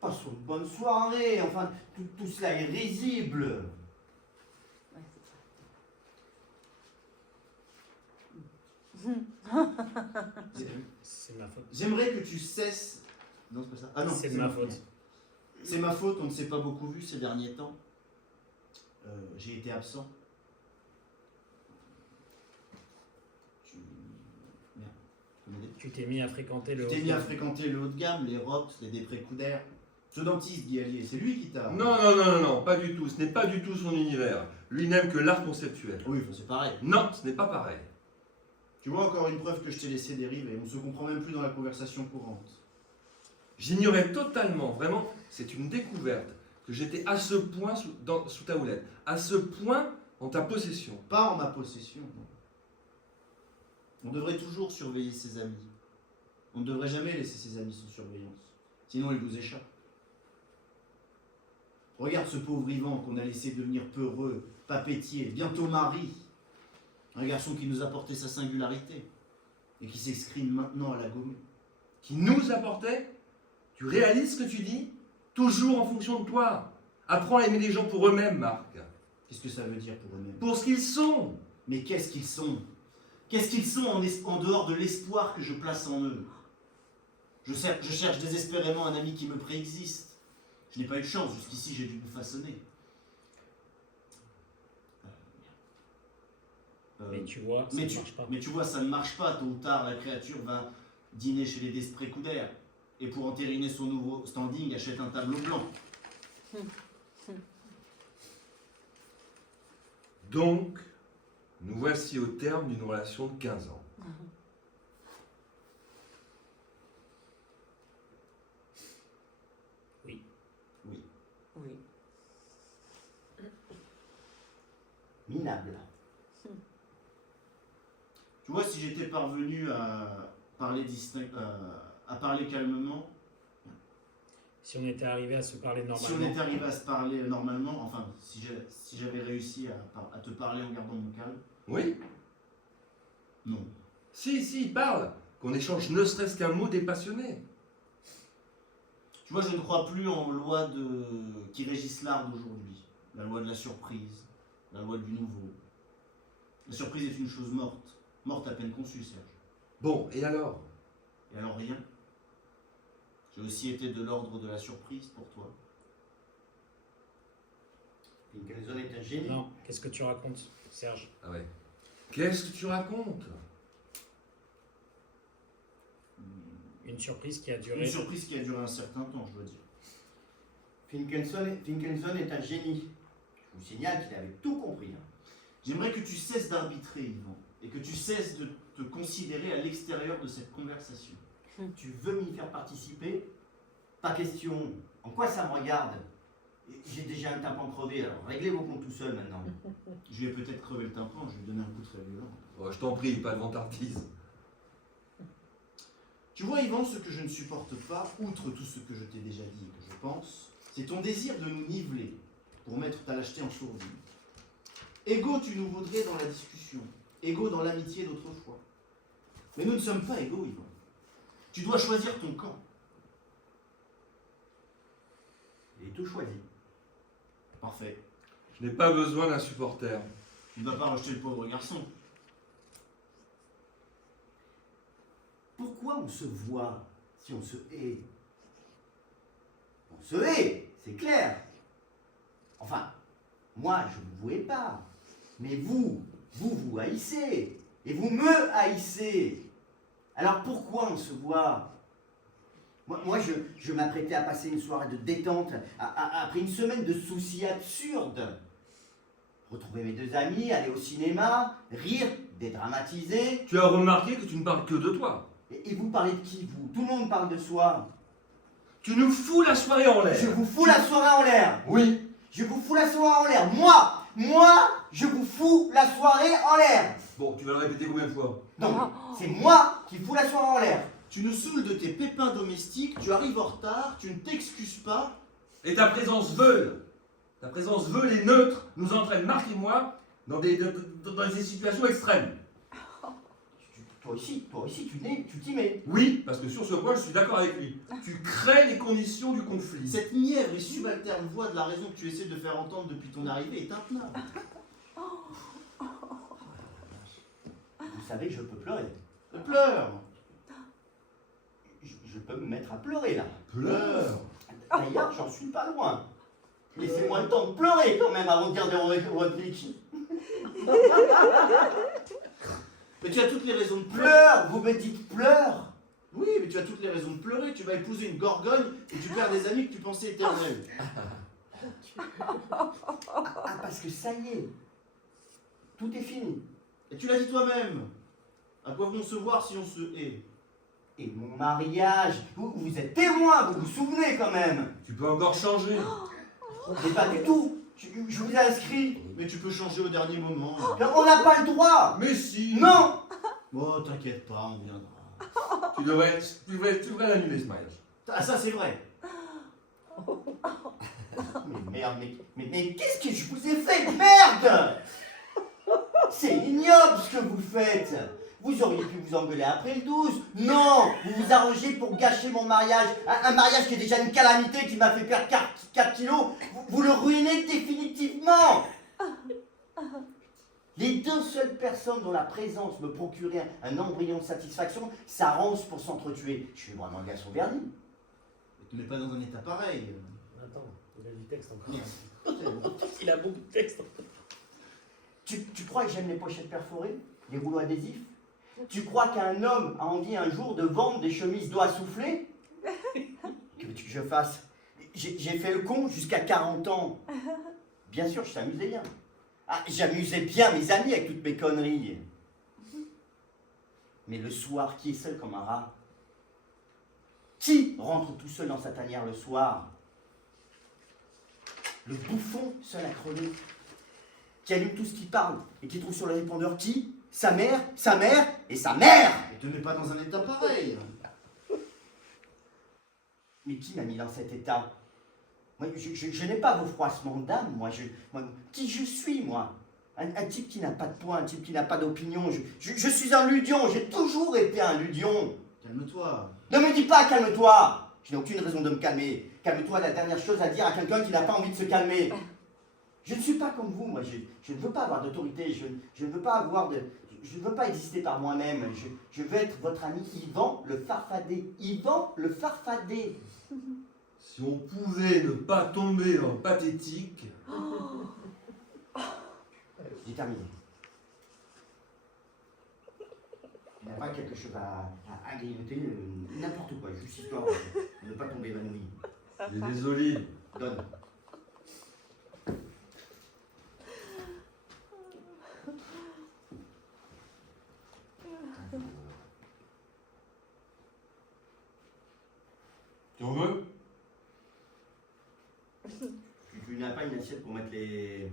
Passons une bonne soirée. Enfin, tout cela est risible. C'est ma faute. J'aimerais que tu cesses. Non, c'est pas ça. Ah non, C'est de ma faute. C'est ma faute, on ne s'est pas beaucoup vu ces derniers temps. J'ai été absent. Merde. Comment dire? Tu t'es mis à fréquenter le. Tu t'es mis à fréquenter le haut de gamme, les Rox, les Després-Couder. Ce dentiste, Guy Allier, c'est lui qui t'a. Non, pas du tout. Ce n'est pas du tout son univers. Lui n'aime que l'art conceptuel. Oui, enfin, c'est pareil. Non, ce n'est pas pareil. Tu vois encore une preuve que je t'ai laissé dériver. On se comprend même plus dans la conversation courante. J'ignorais totalement, vraiment, c'est une découverte, que j'étais à ce point sous ta houlette, à ce point en ta possession. Pas en ma possession. On devrait toujours surveiller ses amis. On ne devrait jamais laisser ses amis sans surveillance. Sinon, ils nous échappent. Regarde ce pauvre Yvan qu'on a laissé devenir peureux, papetier, bientôt mari. Un garçon qui nous apportait sa singularité et qui s'exprime maintenant à la gommée. Qui nous apportait. Tu réalises ce que tu dis? Toujours en fonction de toi. Apprends à aimer les gens pour eux-mêmes, Marc. Qu'est-ce que ça veut dire pour eux-mêmes? Pour ce qu'ils sont. Mais qu'est-ce qu'ils sont? Qu'est-ce qu'ils sont en dehors de l'espoir que je place en eux? Je cherche désespérément un ami qui me préexiste. Je n'ai pas eu de chance, jusqu'ici j'ai dû me façonner. Mais tu vois, ça ne marche pas. Mais tu vois, ça ne marche pas. Tôt ou tard, la créature va dîner chez les Després-Couder et pour entériner son nouveau standing, achète un tableau blanc. Donc, nous voici au terme d'une relation de 15 ans. Oui. Minable. Tu vois, si j'étais parvenu à parler, à parler calmement, Si on était arrivé à se parler si on normalement. était arrivé à se parler normalement, enfin, si j'avais réussi à te parler en gardant mon calme, Oui? non. Si, parle. Qu'on échange ne serait-ce qu'un mot dépassionné. Tu vois, je ne crois plus en loi qui régissent l'art d'aujourd'hui. La loi de la surprise, la loi du nouveau. La surprise est une chose morte, morte à peine conçue, Serge. Bon, et alors? Et alors rien. J'ai aussi été de l'ordre de la surprise pour toi. Finkelson est un génie. Non, qu'est-ce que tu racontes, Serge? Ah ouais. Qu'est-ce que tu racontes? Une surprise qui a Une duré. surprise qui a duré un certain temps, je dois dire. Finkelson est un génie. Je vous signale qu'il avait tout compris. J'aimerais que tu cesses d'arbitrer, Yvan, et que tu cesses de te considérer à l'extérieur de cette conversation. Tu veux m'y faire participer? Pas question. En quoi ça me regarde? J'ai déjà un tympan crevé, alors réglez vos comptes tout seul maintenant. Je lui ai peut-être crevé le tympan, je lui ai donné un coup très violent. Oh, je t'en prie, pas de vantardise. Tu vois, Yvan, ce que je ne supporte pas, outre tout ce que je t'ai déjà dit et que je pense, c'est ton désir de nous niveler pour mettre ta lâcheté en sourdine. Égaux, tu nous vaudrais dans la discussion, égaux dans l'amitié d'autrefois. Mais nous ne sommes pas égaux, Yvan. Tu dois choisir ton camp. J'ai tout choisi. Parfait. Je n'ai pas besoin d'un supporter. Tu ne vas pas rejeter le pauvre garçon. Pourquoi on se voit si on se hait? On se hait, c'est clair. Enfin, moi, je ne vous hais pas. Mais vous haïssez. Et vous me haïssez. Alors pourquoi on se voit? Moi, je m'apprêtais à passer une soirée de détente après une semaine de soucis absurdes. Retrouver mes deux amis, aller au cinéma, rire, dédramatiser. Tu as remarqué que tu ne parles que de toi. Et vous parlez de qui, vous? Tout le monde parle de soi. Tu nous fous la soirée en l'air. Je vous fous la soirée en l'air. Oui. Je vous fous la soirée en l'air. Moi, je vous fous la soirée en l'air. Bon, tu vas le répéter combien de fois? Non, c'est moi qui fous la soirée en l'air. Tu nous saoules de tes pépins domestiques, tu arrives en retard, tu ne t'excuses pas. Et ta présence veule et neutre nous entraîne, Marc et moi, dans des situations extrêmes. Toi aussi, tu t'y mets. Oui, parce que sur ce point, je suis d'accord avec lui. Tu crées les conditions du conflit. Cette mièvre et subalterne voix de la raison que tu essaies de faire entendre depuis ton arrivée est intenable. Vous savez que je peux pleurer. Pleure. Je peux me mettre à pleurer là. Pleure. D'ailleurs, j'en suis pas loin. Laissez-moi le temps de pleurer quand même avant de dire des répliques. Mais tu as toutes les raisons de pleurer. Pleure, vous me dites pleure. Oui, mais tu as toutes les raisons de pleurer. Tu vas épouser une gorgogne et tu perds des amis que tu pensais éternels. Ah, parce que ça y est, tout est fini. Et tu l'as dit toi-même. À quoi vont se voir si on se hait? Et mon mariage, vous êtes témoin, vous vous souvenez quand même. Tu peux encore changer. Mais pas du tout. Je vous ai inscrit. Mais tu peux changer au dernier moment. On n'a pas le droit. Mais si. Non. Oh, t'inquiète pas, on viendra. Tu devrais l'annuler, ce mariage. Ah, ça c'est vrai. Mais merde, mais qu'est-ce que je vous ai fait? Merde. C'est ignoble ce que vous faites. Vous auriez pu vous engueuler après le 12. Non, vous vous arrangez pour gâcher mon mariage. Un mariage qui est déjà une calamité, qui m'a fait perdre 4 kilos. Vous le ruinez définitivement. Les deux seules personnes dont la présence me procurait un embryon de satisfaction s'arrangent pour s'entretuer. Je suis vraiment le garçon verni. Ne te mets pas dans un état pareil. Attends, il a du texte encore. Il a beaucoup de texte. Tu crois que j'aime les pochettes perforées? Les rouleaux adhésifs? Tu crois qu'un homme a envie un jour de vendre des chemises doigts soufflés? Que veux-tu que je fasse? J'ai fait le con jusqu'à 40 ans. Bien sûr, je t'amusais bien. Ah, j'amusais bien mes amis avec toutes mes conneries. Mais le soir, qui est seul comme un rat? Qui rentre tout seul dans sa tanière le soir? Le bouffon seul à crever, qui allume tout ce qui parle et qui trouve sur le répondeur qui? Sa mère et sa mère! Ne te mets pas dans un état pareil. Mais qui m'a mis dans cet état? Moi, je n'ai pas vos froissements d'âme, moi, qui je suis, moi? Un type qui n'a pas de poids, un type qui n'a pas d'opinion. Je suis un ludion, j'ai toujours été un ludion. Calme-toi. Ne me dis pas calme-toi! Je n'ai aucune raison de me calmer. Calme-toi, la dernière chose à dire à quelqu'un qui n'a pas envie de se calmer. Je ne suis pas comme vous, moi, je ne veux pas avoir d'autorité, je ne veux pas avoir de... Je ne veux pas exister par moi-même, je veux être votre ami Yvan le Farfadet. Yvan le Farfadet. Si on pouvait ne pas tomber dans le pathétique. J'ai terminé. Il n'y a pas quelque chose à grignoter, n'importe quoi, juste histoire de ne pas tomber évanoui. J'ai des olives. Donne. Tu en veux? Tu n'as pas une assiette pour mettre les...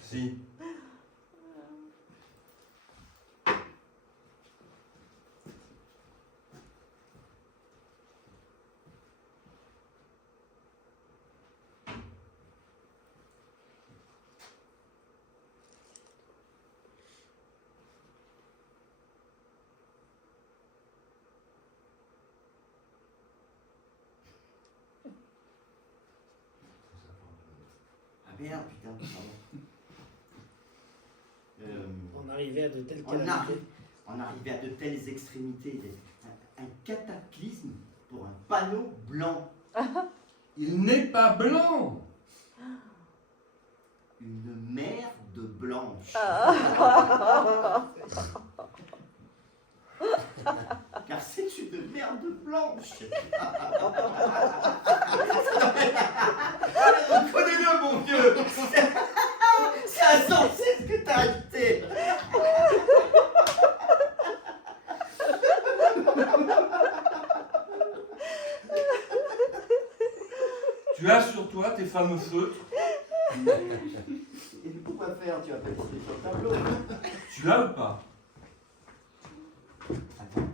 Si. Ah merde, putain, pardon. On arrivait à de telles On arrivait à de telles extrémités. Un cataclysme pour un panneau blanc. Il n'est pas blanc. Une merde blanche. Car c'est une merde blanche. Reconnais-le, mon vieux. C'est insensé ce que t'as ajouté. Tu as sur toi tes fameux feutres. Et pourquoi faire? Tu vas pas dessiner sur le tableau. Tu l'as ou pas? Attends.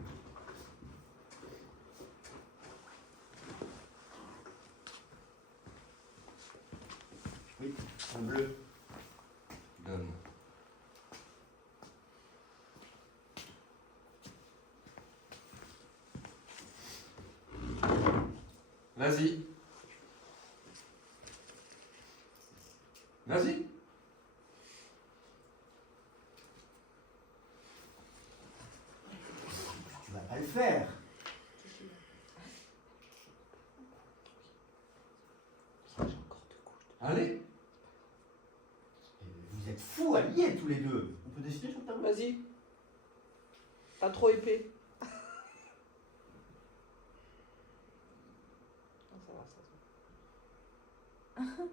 Oui, en bleu. Donne. Vas-y. Vas-y. Tu vas pas le faire. Allez. Vous êtes fous alliés tous les deux. On peut dessiner sur le tableau? Vas-y. Pas trop épais. Ah, ça va, ça va.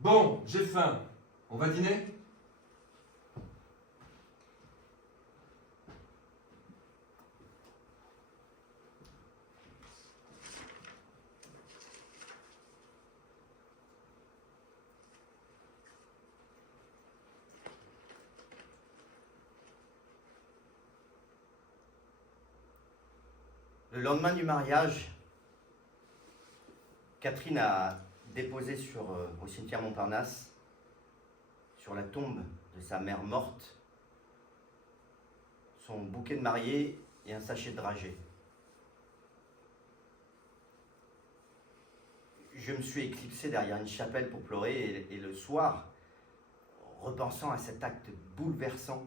Bon, j'ai faim. On va dîner? Le lendemain du mariage, Catherine a déposé au cimetière Montparnasse, sur la tombe de sa mère morte, son bouquet de mariée et un sachet de dragée. Je me suis éclipsé derrière une chapelle pour pleurer et le soir, repensant à cet acte bouleversant,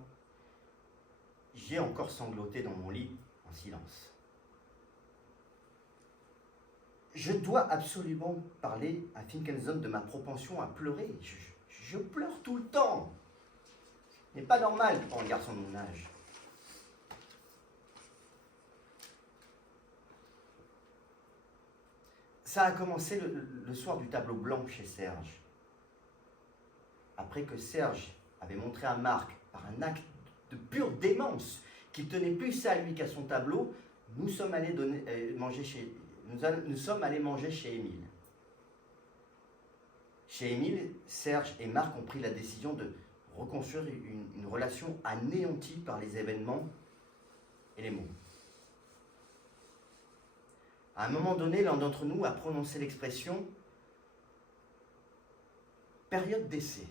j'ai encore sangloté dans mon lit en silence. Je dois absolument parler à Finkelson de ma propension à pleurer. Je pleure tout le temps. Ce n'est pas normal pour un garçon de mon âge. Ça a commencé le soir du tableau blanc chez Serge. Après que Serge avait montré à Marc, par un acte de pure démence, qu'il tenait plus ça à lui qu'à son tableau, nous sommes allés manger chez Émile. Chez Émile, Serge et Marc ont pris la décision de reconstruire une relation anéantie par les événements et les mots. À un moment donné, l'un d'entre nous a prononcé l'expression « période d'essai ».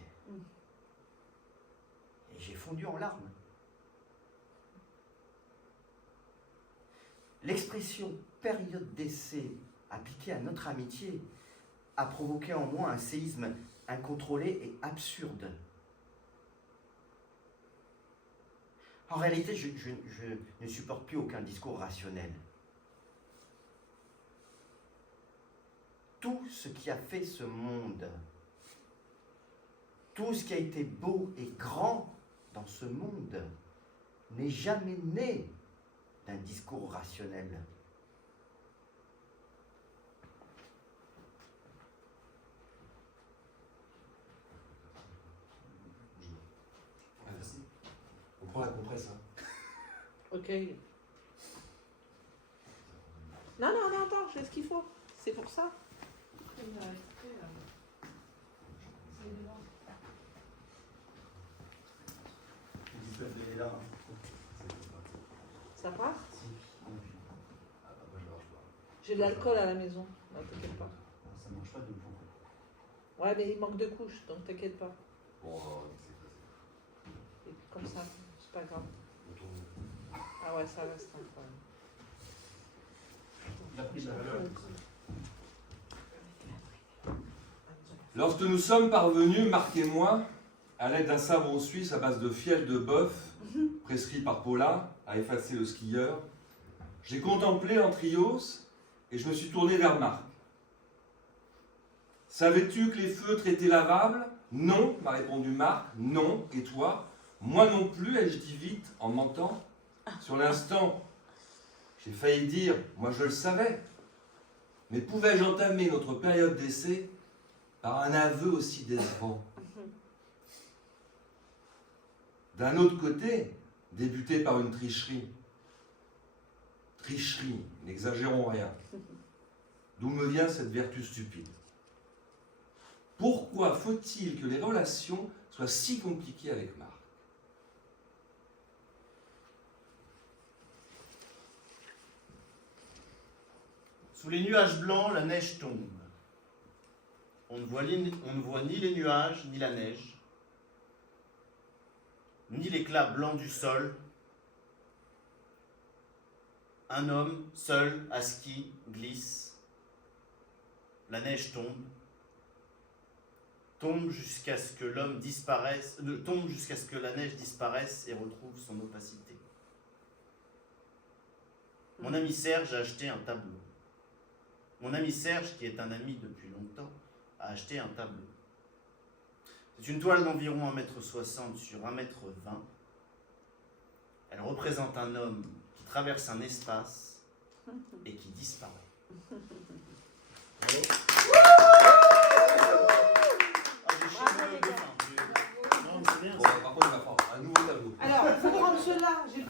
Et j'ai fondu en larmes. L'expression « période d'essai » appliquée à notre amitié a provoqué en moi un séisme incontrôlé et absurde. En réalité, je ne supporte plus aucun discours rationnel. Tout ce qui a fait ce monde, tout ce qui a été beau et grand dans ce monde, n'est jamais né d'un discours rationnel. Merci. On prend la compresse, hein. Ok. Non, attends, j'ai ce qu'il faut. C'est pour ça. Ça part? J'ai de l'alcool à la maison. Non, t'inquiète pas. Ça ne marche pas de beaucoup. Ouais, mais il manque de couches, donc t'inquiète pas. Bon, Et comme ça, c'est pas grave. Ah ouais, ça reste un problème. lorsque nous sommes parvenus, Marc et moi, à l'aide d'un savon suisse à base de fiel de bœuf, prescrit par Paula, à effacer le skieur, j'ai contemplé Antrios et je me suis tourné vers Marc. Savais-tu que les feutres étaient lavables? Non, m'a répondu Marc. Non, et toi? Moi non plus, ai-je dit vite en mentant. Sur l'instant, j'ai failli dire, moi je le savais. Mais pouvais-je entamer notre période d'essai par un aveu aussi décevant? D'un autre côté, débuter par une tricherie. Tricherie, n'exagérons rien. D'où me vient cette vertu stupide? Pourquoi faut-il que les relations soient si compliquées avec Marc? Sous les nuages blancs, la neige tombe. On ne voit ni les nuages, ni la neige, ni l'éclat blanc du sol. Un homme, seul, à ski, glisse. La neige tombe. Tombe jusqu'à ce que l'homme disparaisse, tombe jusqu'à ce que la neige disparaisse et retrouve son opacité. Mon ami Serge a acheté un tableau. Mon ami Serge, qui est un ami depuis longtemps, a acheté un tableau. C'est une toile d'environ 1,60 m sur 1,20 m. Elle représente un homme qui traverse un espace et qui disparaît. Bravo. J'ai chié de faim. Non, mais c'est bien. Bon, par contre, il va falloir un nouveau tableau. Alors, il faut prendre ceux-là.